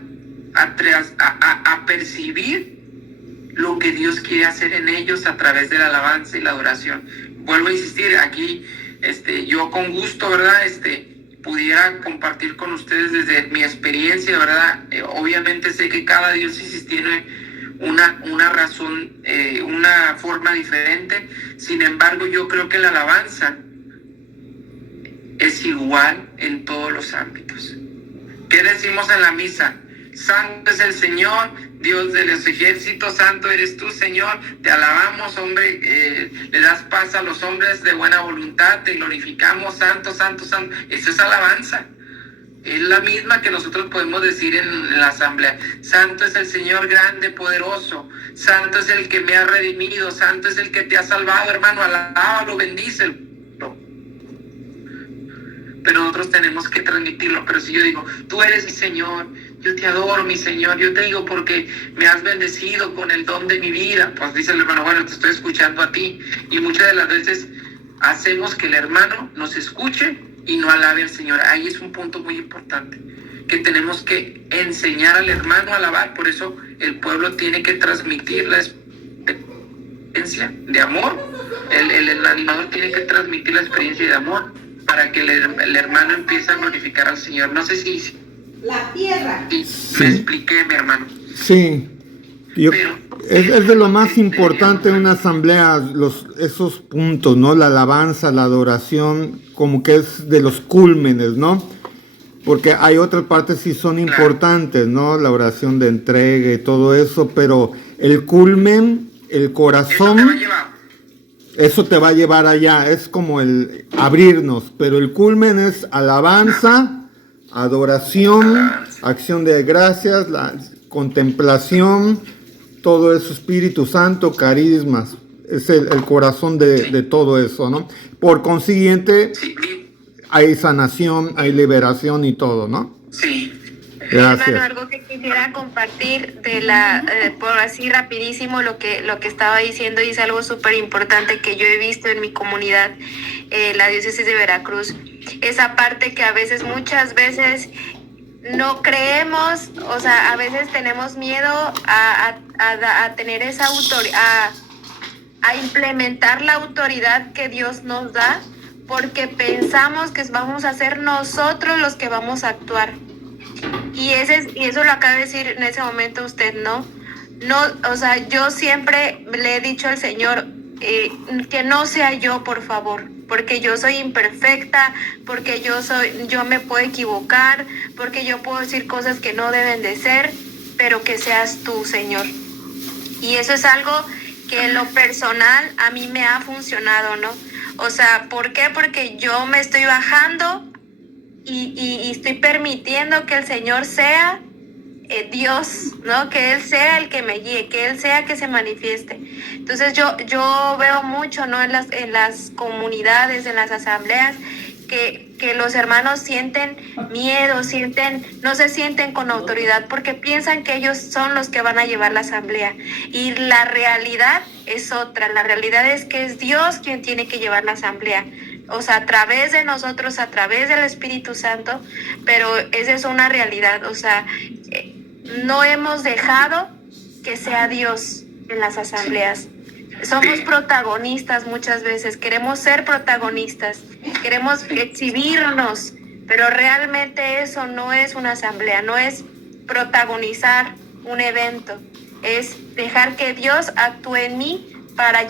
a percibir lo que Dios quiere hacer en ellos a través de la alabanza y la adoración. Vuelvo a insistir, aquí yo con gusto, ¿verdad? Pudiera compartir con ustedes desde mi experiencia, ¿verdad? Obviamente sé que cada diócesis tiene una razón, una forma diferente. Sin embargo, yo creo que la alabanza es igual en todos los ámbitos. ¿Qué decimos en la misa? Santo es el Señor, Dios de los ejércitos, santo eres tú, Señor. Te alabamos, hombre, le das paz a los hombres de buena voluntad, te glorificamos, santo, santo, santo. Eso es alabanza. Es la misma que nosotros podemos decir en la asamblea. Santo es el Señor grande, poderoso. Santo es el que me ha redimido. Santo es el que te ha salvado, hermano. Alábalo, bendícelo. Pero nosotros tenemos que transmitirlo. Pero si yo digo, tú eres mi Señor, yo te adoro, mi Señor, yo te digo porque me has bendecido con el don de mi vida, pues dice el hermano, bueno, te estoy escuchando a ti. Y muchas de las veces hacemos que el hermano nos escuche y no alabe al Señor. Ahí es un punto muy importante, que tenemos que enseñar al hermano a alabar. Por eso el pueblo tiene que transmitir la experiencia de amor. El animador tiene que transmitir la experiencia de amor para que el hermano empiece a glorificar al Señor. No sé si la tierra. Sí. Me expliqué, mi hermano. Sí. Es de lo más importante en una asamblea, esos puntos, ¿no? La alabanza, la adoración, como que es de los cúlmenes, ¿no? Porque hay otras partes sí son importantes, ¿no? La oración de entrega y todo eso, pero el culmen, el corazón, eso te va a llevar allá, es como el abrirnos, pero el culmen es alabanza, adoración, acción de gracias, la contemplación, todo eso, Espíritu Santo, carismas, es el corazón de todo eso, ¿no? Por consiguiente, hay sanación, hay liberación y todo, ¿no? Sí. Gracias. Hermano, algo que quisiera compartir por así rapidísimo lo que estaba diciendo, y es algo súper importante que yo he visto en mi comunidad, la diócesis de Veracruz. Esa parte que muchas veces no creemos, o sea, a veces tenemos miedo a tener esa autoridad, a implementar la autoridad que Dios nos da, porque pensamos que vamos a ser nosotros los que vamos a actuar. Y eso lo acaba de decir en ese momento usted, ¿no? O sea, yo siempre le he dicho al Señor que no sea yo, por favor, porque yo soy imperfecta, porque yo me puedo equivocar, porque yo puedo decir cosas que no deben de ser, pero que seas tú, Señor. Y eso es algo que en lo personal a mí me ha funcionado, ¿no? O sea, ¿por qué? Porque yo me estoy bajando y estoy permitiendo que el Señor sea Dios, ¿no? Que Él sea el que me guíe, que Él sea que se manifieste. Entonces yo veo mucho, ¿no? En las comunidades, en las asambleas, que los hermanos sienten miedo, no se sienten con autoridad porque piensan que ellos son los que van a llevar la asamblea. Y la realidad es otra. La realidad es que es Dios quien tiene que llevar la asamblea. O sea, a través de nosotros, a través del Espíritu Santo, pero esa es una realidad. O sea, no hemos dejado que sea Dios en las asambleas. Somos protagonistas muchas veces, queremos ser protagonistas, queremos exhibirnos, pero realmente eso no es una asamblea, no es protagonizar un evento, es dejar que Dios actúe en mí para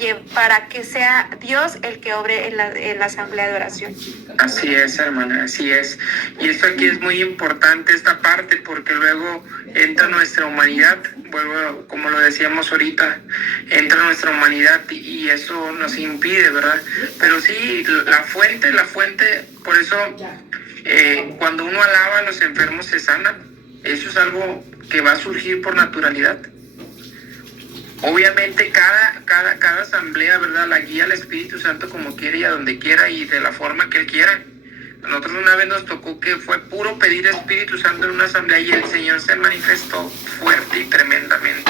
que sea Dios el que obre en la asamblea de oración. Así es, hermana, así es. Y esto aquí es muy importante, esta parte, porque luego entra nuestra humanidad, vuelvo, como lo decíamos ahorita, entra nuestra humanidad y eso nos impide, ¿verdad? Pero sí, la fuente, por eso cuando uno alaba a los enfermos se sanan. Eso es algo que va a surgir por naturalidad. Obviamente cada asamblea, ¿verdad?, la guía al Espíritu Santo como quiere y a donde quiera y de la forma que Él quiera. A nosotros una vez nos tocó que fue puro pedir Espíritu Santo en una asamblea y el Señor se manifestó fuerte y tremendamente.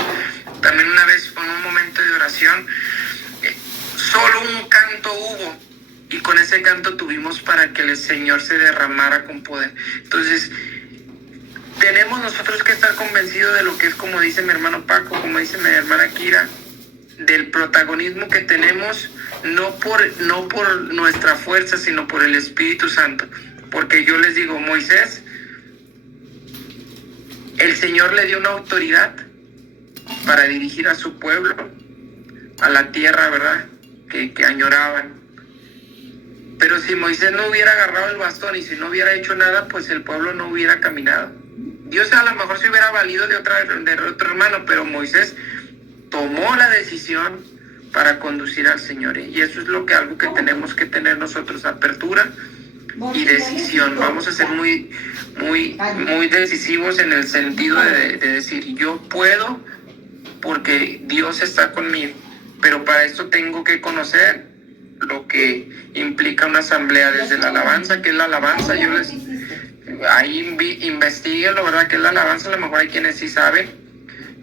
También una vez con un momento de oración, solo un canto hubo y con ese canto tuvimos para que el Señor se derramara con poder. Entonces, tenemos nosotros que estar convencidos de lo que es, como dice mi hermano Paco, como dice mi hermana Kira, del protagonismo que tenemos, no por nuestra fuerza, sino por el Espíritu Santo. Porque yo les digo, Moisés, el Señor le dio una autoridad para dirigir a su pueblo, a la tierra, ¿verdad?, que añoraban. Pero si Moisés no hubiera agarrado el bastón y si no hubiera hecho nada, pues el pueblo no hubiera caminado. Dios a lo mejor se hubiera valido de otro hermano, pero Moisés tomó la decisión para conducir al Señor. Y eso es algo que tenemos que tener nosotros, apertura y decisión. Vamos a ser muy decisivos en el sentido de decir, yo puedo porque Dios está conmigo, pero para esto tengo que conocer lo que implica una asamblea, desde la alabanza, que es la alabanza. Ahí investiguen, la verdad, que es la alabanza. A lo mejor hay quienes sí saben,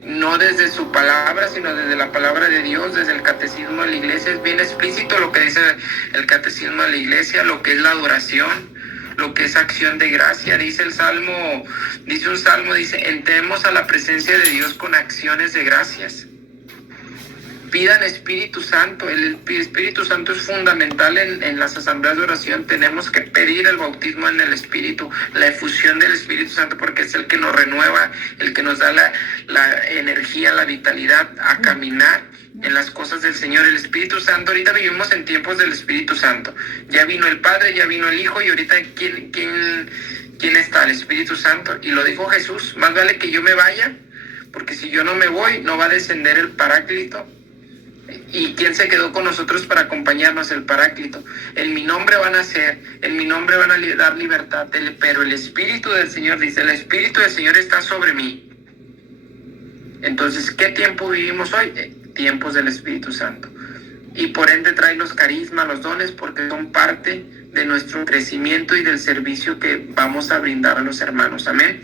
no desde su palabra, sino desde la palabra de Dios, desde el catecismo de la iglesia. Es bien explícito lo que dice el catecismo de la iglesia, lo que es la adoración, lo que es acción de gracia. Dice un salmo, entremos a la presencia de Dios con acciones de gracias. Pidan Espíritu Santo. El Espíritu Santo es fundamental en las asambleas de oración. Tenemos que pedir el bautismo en el Espíritu, la efusión del Espíritu Santo, porque es el que nos renueva, el que nos da la energía, la vitalidad a caminar en las cosas del Señor. El Espíritu Santo, ahorita vivimos en tiempos del Espíritu Santo. Ya vino el Padre, ya vino el Hijo, y ahorita ¿quién está? El Espíritu Santo. Y lo dijo Jesús, más vale que yo me vaya, porque si yo no me voy, no va a descender el Paráclito. ¿Y quién se quedó con nosotros para acompañarnos? El Paráclito. En mi nombre van a hacer, en mi nombre van a dar libertad, pero el Espíritu del Señor, dice, el Espíritu del Señor está sobre mí. Entonces, ¿qué tiempo vivimos hoy? Tiempos del Espíritu Santo. Y por ende trae los carismas, los dones, porque son parte de nuestro crecimiento y del servicio que vamos a brindar a los hermanos. Amén.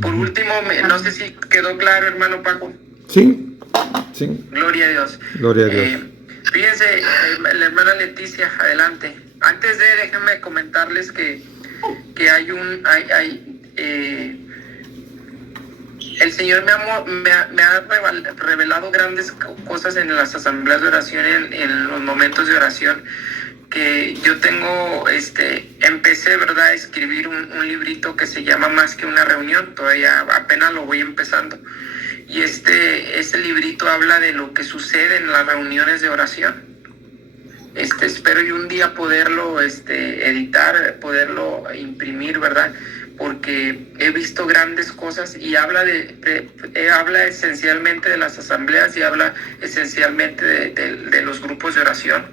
Por último, no sé si quedó claro, hermano Paco. Sí, sí. Gloria a Dios. Gloria a Dios. Fíjense, la hermana Leticia, adelante. Antes de, déjenme comentarles que hay el Señor me ha revelado grandes cosas en las asambleas de oración, en los momentos de oración, que yo tengo, empecé, ¿verdad?, a escribir un librito que se llama Más que una reunión. Todavía apenas lo voy empezando. Y ese librito habla de lo que sucede en las reuniones de oración. Espero yo un día poderlo editar, poderlo imprimir, ¿verdad? Porque he visto grandes cosas y habla esencialmente de las asambleas y habla esencialmente de los grupos de oración.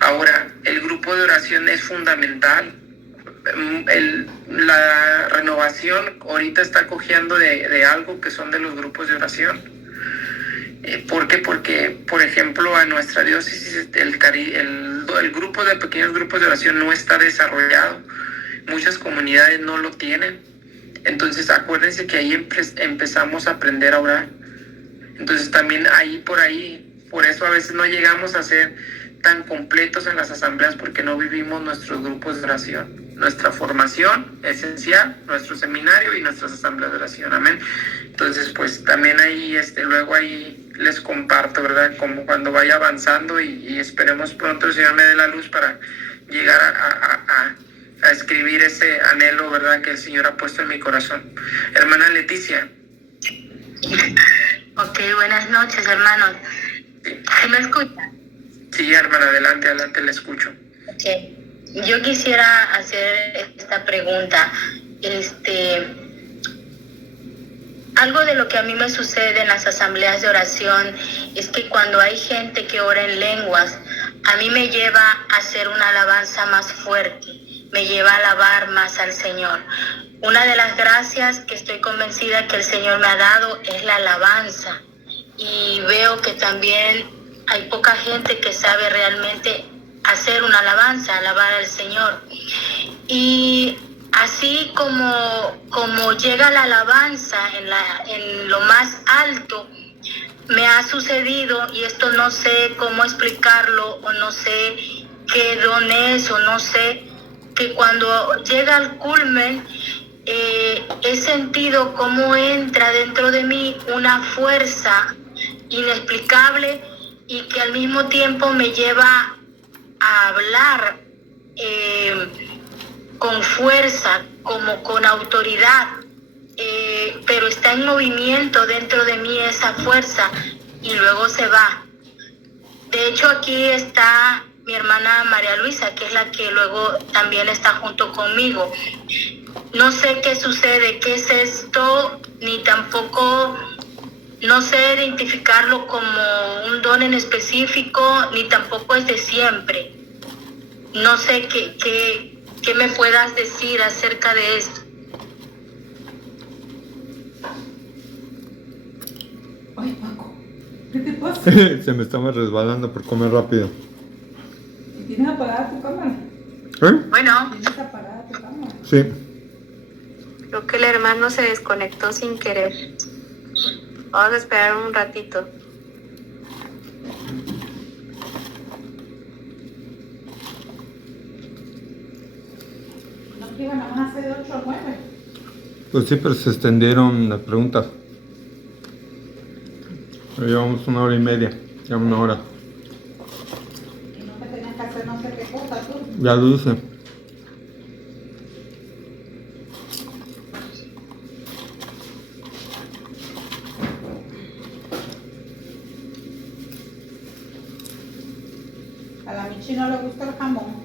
Ahora, el grupo de oración es fundamental. La renovación ahorita está cojeando de algo que son de los grupos de oración. ¿Por qué? Porque, por ejemplo, a nuestra diócesis el grupo de pequeños grupos de oración no está desarrollado. Muchas comunidades no lo tienen. Entonces, acuérdense que ahí empezamos a aprender a orar. Entonces, también por eso a veces no llegamos a ser tan completos en las asambleas, porque no vivimos nuestros grupos de oración. Nuestra formación esencial, nuestro seminario y nuestras asambleas de oración. Amén. Entonces, pues también ahí, luego ahí les comparto, ¿verdad? Como cuando vaya avanzando y esperemos pronto el Señor me dé la luz para llegar a escribir ese anhelo, ¿verdad?, que el Señor ha puesto en mi corazón. Hermana Leticia. Ok, buenas noches, hermanos. ¿Sí me escucha? Sí, hermana, adelante, le escucho. Okay. Yo quisiera hacer esta pregunta. Algo de lo que a mí me sucede en las asambleas de oración es que cuando hay gente que ora en lenguas, a mí me lleva a hacer una alabanza más fuerte, me lleva a alabar más al Señor. Una de las gracias que estoy convencida que el Señor me ha dado es la alabanza. Y veo que también hay poca gente que sabe realmente hacer una alabanza, alabar al Señor. Y así como llega la alabanza en lo más alto, me ha sucedido, y esto no sé cómo explicarlo, o no sé qué don es, o no sé, que cuando llega al culmen, he sentido cómo entra dentro de mí una fuerza inexplicable y que al mismo tiempo me lleva a hablar con fuerza, como con autoridad, pero está en movimiento dentro de mí esa fuerza y luego se va. De hecho, aquí está mi hermana María Luisa, que es la que luego también está junto conmigo. No sé qué sucede, qué es esto, ni tampoco no sé identificarlo como un don en específico, ni tampoco es de siempre. No sé qué me puedas decir acerca de esto. Ay, Paco, ¿qué te pasa? Se me estaba resbalando por comer rápido. ¿Tienes apagada tu cámara? Bueno, ¿Tienes apagada tu cámara? Sí. creo que el hermano se desconectó sin querer. Vamos a esperar un ratito. No, que iban a hacer de 8 a 9. Pues sí, pero se extendieron las preguntas. Ya llevamos 1 hora y media, ya 1 hora. Y no que tenías que hacer no sé qué cosa tú. Ya lo hice. A la Michi no le gusta el jamón.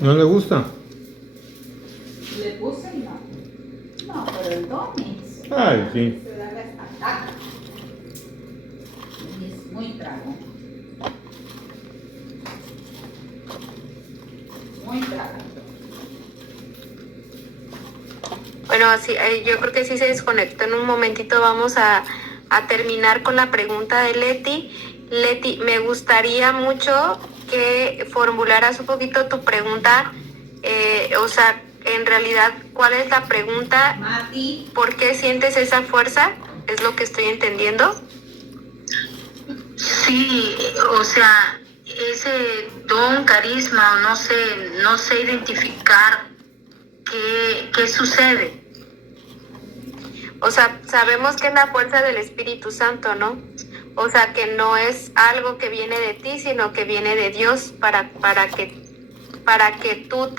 ¿No le gusta? Le puse y no. No, pero el Donis. Ay, sí. Se da la estaca. Y es muy trago. Muy trago. Bueno, sí, yo creo que sí se desconectó en un momentito. Vamos a terminar con la pregunta de Leti. Leti, me gustaría mucho que formularas un poquito tu pregunta O sea, en realidad, ¿cuál es la pregunta? Mati. ¿Por qué sientes esa fuerza? Es lo que estoy entendiendo. Sí, o sea, ese don, carisma, no sé identificar qué sucede. O sea, sabemos que es la fuerza del Espíritu Santo, ¿no? O sea, que no es algo que viene de ti, sino que viene de Dios para que tú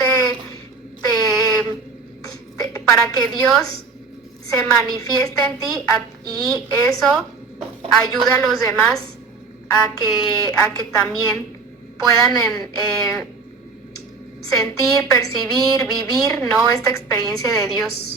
para que Dios se manifieste en ti y eso ayuda a los demás a que también puedan sentir, percibir, vivir, ¿no? Esta experiencia de Dios.